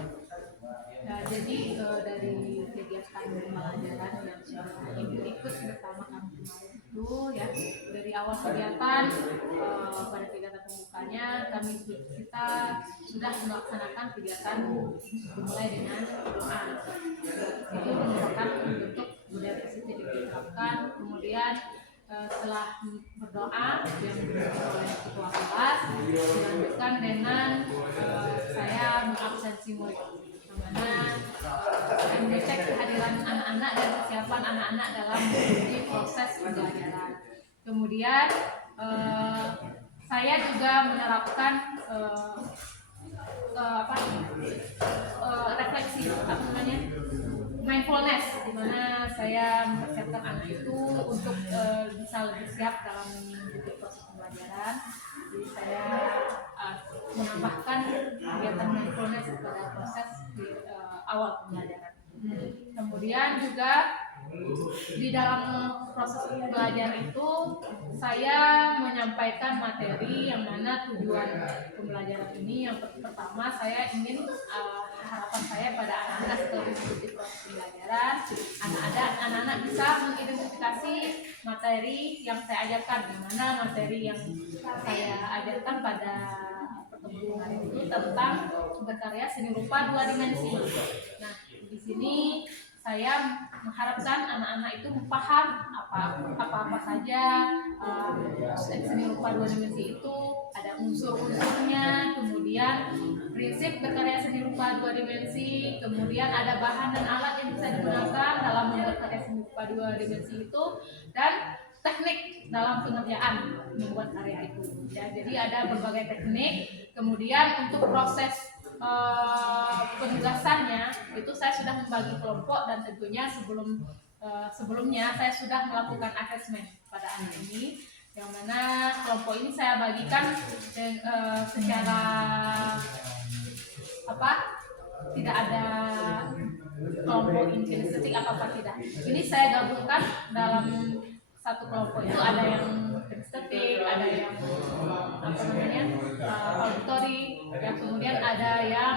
Nah, jadi dari kegiatan pembelajaran yang Ibu ikut bersama kami kemarin itu ya, dari awal kegiatan pada kegiatan pembukanya kita sudah melaksanakan kegiatan dimulai dengan doa. Itu merupakan bentuk budaya positif yang diterapkan. Kemudian setelah berdoa yang dipimpin oleh ketua kelas, dilanjutkan dengan saya mengabsensi murid, mana mengecek kehadiran anak-anak dan kesiapan anak-anak dalam mengikuti proses pembelajaran. Kemudian saya juga menerapkan refleksi, mindfulness, di mana saya mempersiapkan anak itu untuk bisa lebih siap dalam mengikuti proses pembelajaran. Jadi saya menambahkan kegiatan mindfulness pada proses di awal pembelajaran. Kemudian juga di dalam proses belajar itu saya menyampaikan materi yang mana tujuan pembelajaran ini yang pertama saya ingin harapan saya pada anak-anak setelah mengikuti proses pembelajaran, anak-anak bisa mengidentifikasi materi yang saya ajarkan, di mana materi yang saya ajarkan pada pertemuan itu tentang berkarya seni rupa 2 dimensi. Nah, di sini saya mengharapkan anak-anak itu paham apa saja seni rupa 2 dimensi itu, ada unsur-unsurnya, kemudian prinsip berkarya seni rupa 2 dimensi, kemudian ada bahan dan alat yang bisa digunakan dalam membuat karya seni rupa 2 dimensi itu, dan teknik dalam pengerjaan membuat karya itu. Ya, jadi ada berbagai teknik. Kemudian untuk proses penugasannya itu saya sudah membagi kelompok, dan tentunya sebelumnya saya sudah melakukan asesmen pada anak ini, yang mana kelompok ini saya bagikan secara tidak ada kelompok ini kinestetik apa tidak. Ini saya gabungkan dalam satu kelompok itu, ada yang kinestetik, ada yang auditory, yang kemudian ada yang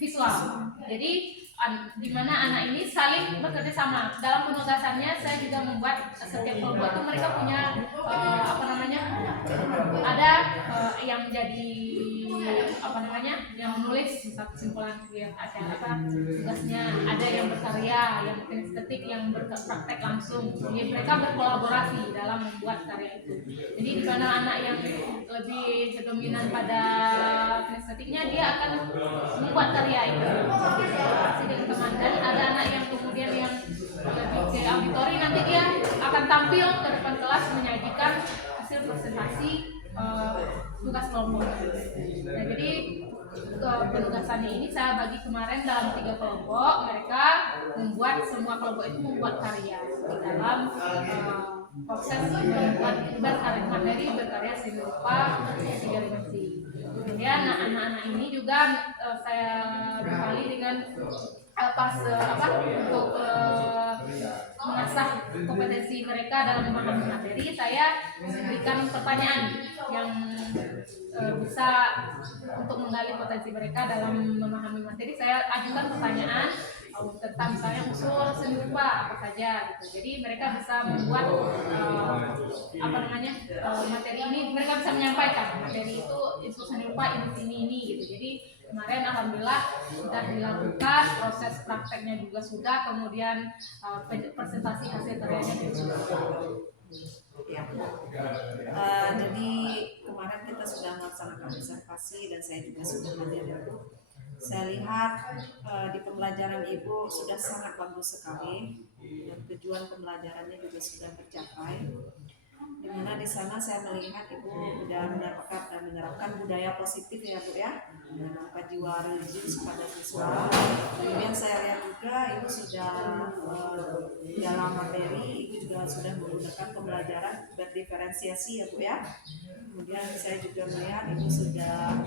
visual. Jadi di mana anak ini saling bekerja sama dalam penugasannya. Saya juga membuat setiap kelompok itu mereka punya ada yang jadi yang menulis satu kesimpulan tugasnya, ada yang berkarya, yang kinestetik, yang berpraktek langsung. Jadi mereka berkolaborasi dalam membuat karya itu. Jadi di mana anak yang lebih dominan pada kinestetiknya, dia akan membuat karya itu dengan teman, dan ada anak yang kemudian yang lebih ke auditori, nanti dia akan tampil ke depan kelas menyajikan hasil presentasi tugas kelompok. Nah, jadi penugasannya ini saya bagi kemarin dalam 3 kelompok. Mereka membuat, semua kelompok itu membuat karya di dalam proses membuat materi berkarya seni rupa 3 dimensi. Kemudian anak-anak ini juga saya bekali dengan untuk mengasah kompetensi mereka dalam memahami materi. Saya berikan pertanyaan yang bisa untuk menggali potensi mereka dalam memahami materi. Saya ajukan pertanyaan tentang misalnya unsur seni rupa apa saja gitu. Jadi mereka bisa membuat materi ini, mereka bisa menyampaikan materi itu unsur seni rupa ini gitu. Jadi kemarin alhamdulillah sudah dilakukan, proses prakteknya juga sudah, kemudian presentasi hasil karyanya juga sudah. Ya. Jadi kemarin kita sudah melaksanakan observasi dan saya juga sudah hadir dulu. Saya lihat di pembelajaran Ibu sudah sangat bagus sekali, dan tujuan pembelajarannya juga sudah tercapai. Di mana di sana saya melihat Ibu sudah mendapatkan dan menerapkan budaya positif ya Bu ya, menanamkan jiwa religius pada siswa. Kemudian saya lihat juga Ibu sudah dalam materi, Ibu juga sudah menggunakan pembelajaran berdiferensiasi ya Bu ya. Kemudian saya juga melihat Ibu sudah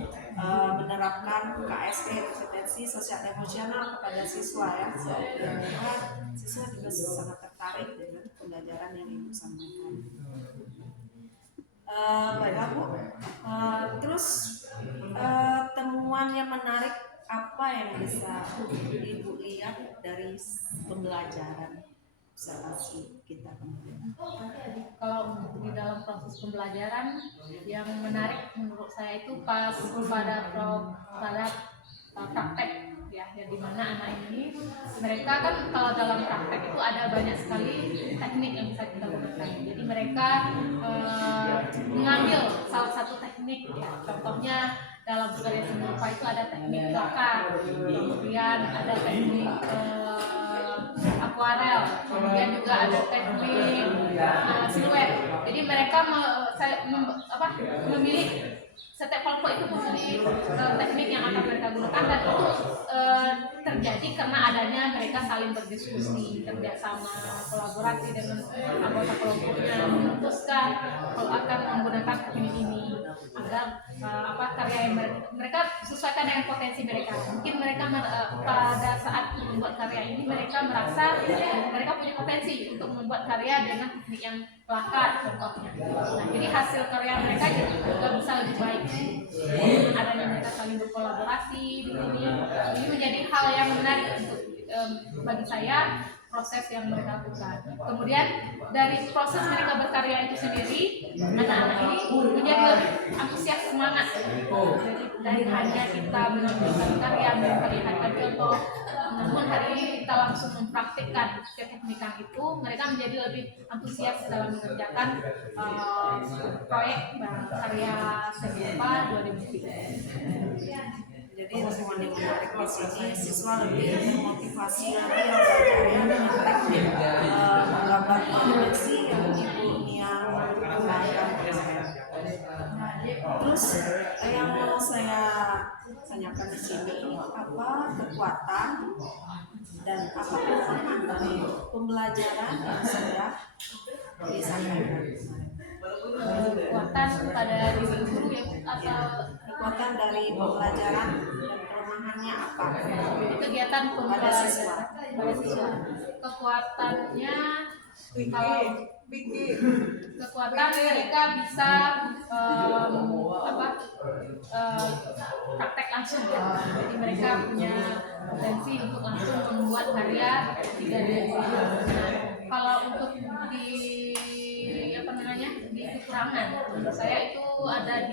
menerapkan KSP, kompetensi sosial emosional kepada siswa ya. Saya juga melihat siswa juga sangat tertarik dengan pembelajaran yang Ibu sampaikan. Baiklah Bu. Terus temuan yang menarik apa yang bisa Ibu lihat dari pembelajaran observasi kita kemarin? Kalau untuk di dalam proses pembelajaran yang menarik menurut saya itu pada praktek ya, yang dimana anak ini mereka kan kalau dalam praktek itu ada banyak sekali teknik yang bisa kita gunakan. Jadi mereka mengambil salah satu teknik ya, contohnya dalam berkarya seni rupa itu ada teknik bakar, kemudian ada teknik akuarel, kemudian juga ada teknik siluet. Jadi mereka memilih setiap kelompok itu memilih teknik yang akan mereka gunakan, dan itu terjadi karena adanya mereka saling berdiskusi, kerjasama, kolaborasi dengan anggota kelompoknya, memutuskan kalau akan menggunakan teknik ini agar karya yang mereka sesuaikan dengan potensi mereka. Mungkin mereka pada saat membuat karya ini mereka merasa mereka punya potensi untuk membuat karya dengan teknik yang plakat contohnya. Nah, jadi hasil karya mereka juga bisa lebih baik. Adanya mereka saling berkolaborasi di sini, ini menjadi hal yang menarik untuk bagi saya proses yang mereka lakukan. Kemudian dari proses mereka berkarya itu sendiri, anak-anak ini menjadi lebih antusias, semangat. Dari hanya kita menampilkan karya, memperlihatkan contoh, namun hari ini kita langsung mempraktikkan keteknikan itu, mereka menjadi lebih antusias dalam mengerjakan proyek karya seni rupa 2003. Jadi temuan yang menarik di sini, siswa lebih termotivasi lagi yang belajarnya dengan teknik menggambar dimensi yang Ibu Nia kembangkan. Terus yang mau saya tanyakan di sini, apa kekuatan dan apa kelemahan dari pembelajaran yang sudah disampaikan? Kekuatan pada diri guru atau Kekuatan dari pembelajaran dan kelemahannya apa? di kegiatan Pada siswa. pada siswa. Kekuatannya, kalau kekuatan mereka bisa praktek langsung ya. Jadi mereka punya potensi untuk langsung membuat karya 3D. Nah, kalau untuk di kekurangan, menurut saya itu ada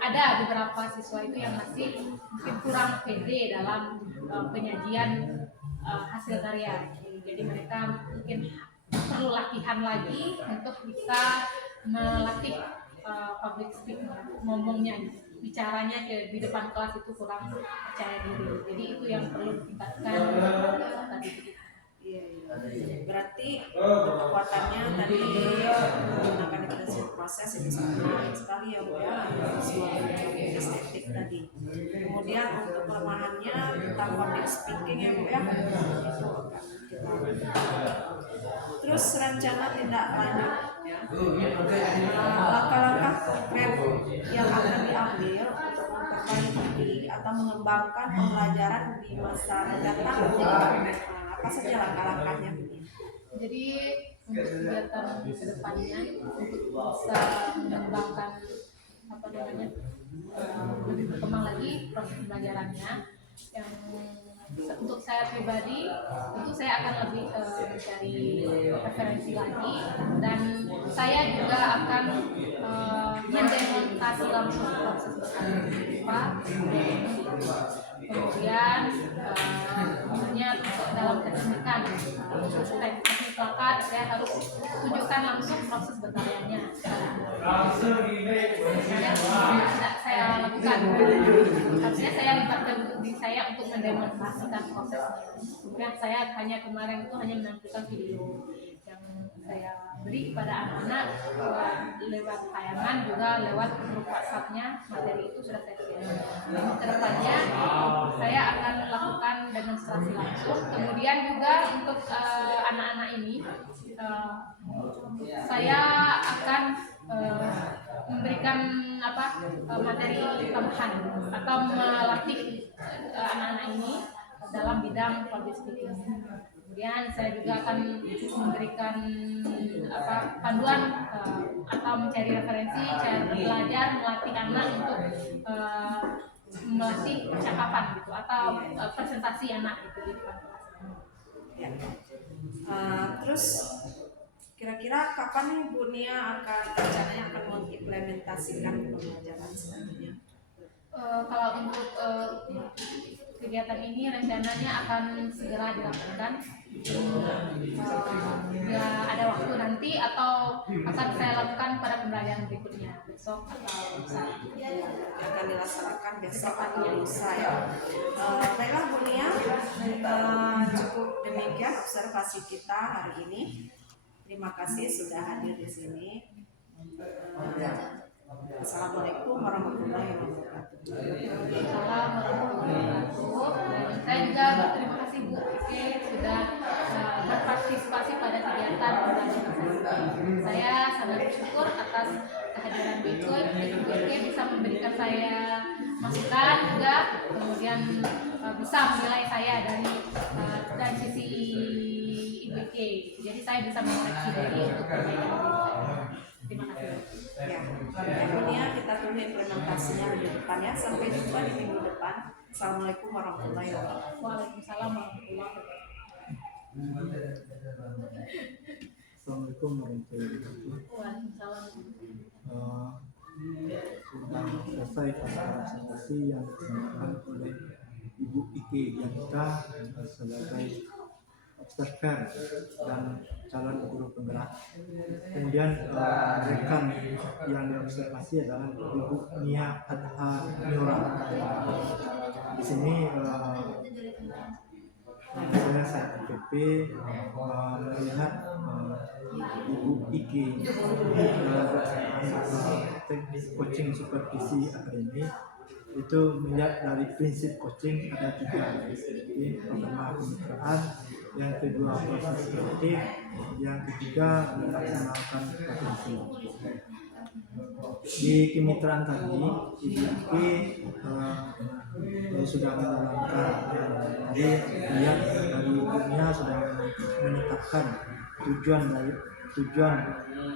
ada beberapa siswa itu yang masih mungkin kurang pede dalam penyajian hasil karya. Jadi mereka mungkin perlu latihan lagi untuk bisa melatih public speaking, ngomongnya, bicaranya di depan kelas itu kurang percaya diri. Jadi itu yang perlu ditingkatkan tadi. Berarti kekuatannya tadi menggunakan intensive proses itu sangat menarik sekali ya Bu ya, visual estetik tadi. Kemudian untuk kelemahannya tentang public speaking ya Bu ya, itu terus rencana tindak lanjut ya, langkah-langkah konkret yang akan diambil untuk memperbaiki atau mengembangkan pembelajaran di masa mendatang. Apa saja langkah-langkahnya? Jadi untuk kegiatan kedepannya untuk bisa mengembangkan lebih berkembang lagi proses pembelajarannya, yang untuk saya pribadi itu saya akan lebih mencari referensi lagi, dan saya juga akan mendemonstrasi langsung proses berkarya, kemudian misalnya dalam teknikan teknik plakat, saya harus tunjukkan langsung proses berkaryanya. Tidak saya lakukan, harusnya saya libatkan diri saya untuk mendemonstrasikan prosesnya. Kemudian saya kemarin itu hanya menampilkan video yang saya beri kepada anak-anak lewat tayangan, juga lewat grup WhatsApp-nya. Materi itu sudah saya share. Kedepannya saya akan lakukan demonstrasi langsung. Kemudian juga untuk anak-anak ini saya akan memberikan materi tambahan atau melatih anak-anak ini dalam bidang public speaking. Kemudian saya juga akan memberikan panduan atau mencari referensi cara belajar melatih anak untuk melatih percakapan gitu atau presentasi anak gitu di depan kelas. Ya. Terus kira-kira kapan nih Bu Nia rencananya akan mengimplementasikan pembelajaran selanjutnya? Kalau untuk kegiatan ini rencananya akan segera dilakukan. Ya ada waktu nanti atau akan saya lakukan pada pembelajaran berikutnya besok atau lusa. Akan dilaksanakan besok atau lusa ya. Baiklah Bu Nia, cukup demikian observasi kita hari ini. Terima kasih sudah hadir di sini. Assalamualaikum warahmatullahi wabarakatuh. Assalamualaikum warahmatullahi wabarakatuh. Dan saya juga berterima kasih Bu Ike sudah berpartisipasi pada kegiatan organisasi. Saya sangat bersyukur atas kehadiran Bu Ike bisa memberikan saya masukan juga, kemudian bisa menilai saya dari sisi Ibu Ike. Jadi saya bisa mengoreksi diri untuk perbaikan diri saya. Terima kasih. Ya, tentunya kita tunggu implementasinya minggu depan ya. Sampai jumpa di minggu depan. Assalamualaikum warahmatullahi wabarakatuh. Waalaikumsalam warahmatullahi wabarakatuh. Assalamualaikum warahmatullahi wabarakatuh. Waalaikumsalam. Sudah selesai presentasi yang disampaikan oleh Ibu Ike Dianita sebagai observer dan calon guru penggerak. Kemudian rekan yang diobservasi adalah Ibu Nia Adha Nura. Di sini saya PP melihat Ibu Ike teknik coaching supervisi akademik itu melihat dari prinsip coaching ada 3. Jadi pertama kemitraan, yang kedua proses kreatif, yang ketiga melaksanakan potensi. Di kemitraan tadi Ibu Ike sudah menjalankan tadi lihat dari dunia sudah menetapkan tujuan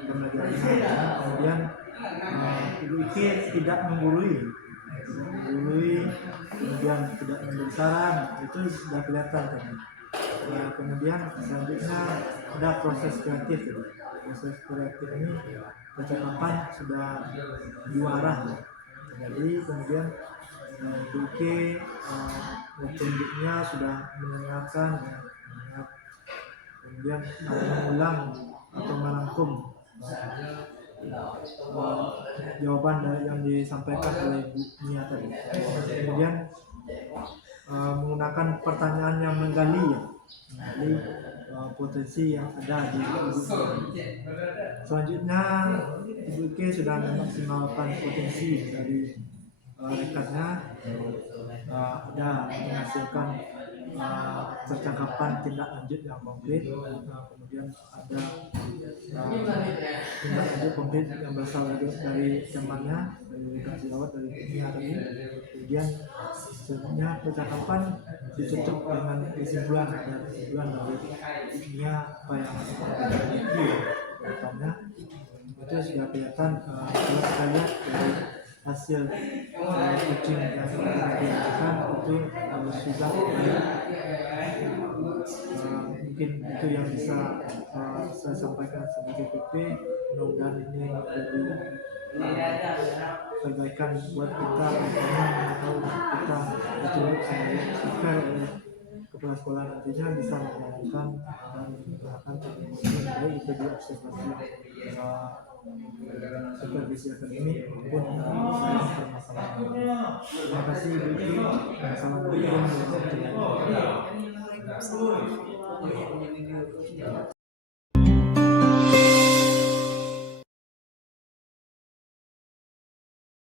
pembelajaran. Kemudian Ibu Ike tidak menggurui, kemudian tidak memberi saran, itu sudah kelihatan tadi. Kemudian selanjutnya ada proses kreatif. Proses kreatif ini percakapan sudah juara. Jadi kemudian Ibu Ike tunjuknya sudah mendengarkan, kemudian mengulang atau merangkum jawaban yang disampaikan oleh Bu Nia tadi. Kemudian menggunakan pertanyaan yang menggali potensi yang ada di Ibu Ike. Selanjutnya Ibu Ike sudah memaksimalkan potensi dari rekannya, ada menghasilkan percakapan tindak lanjut yang konkret, kemudian ada tindak lanjut konkret yang berasal dari temannya, dari rekan sejawat dari dunia tadi. Kemudian selanjutnya percakapan ditutup dengan kesimpulan dari dunia apa yang terjadi rekannya. Itu sudah kelihatan kalau kita lihat dari hasil coaching yang dilakukan itu sudah mungkin itu yang bisa saya sampaikan sebagai PP. Mudah-mudahan ini menjadi perbaikan buat kita, tahu kita betul oleh kepala sekolah nantinya bisa menjalankan dan menggunakan teknologi baik itu di observasi supervisi akademik maupun permasalahan. Terima kasih Ibu Ike. Assalamualaikum warahmatullahi wabarakatuh.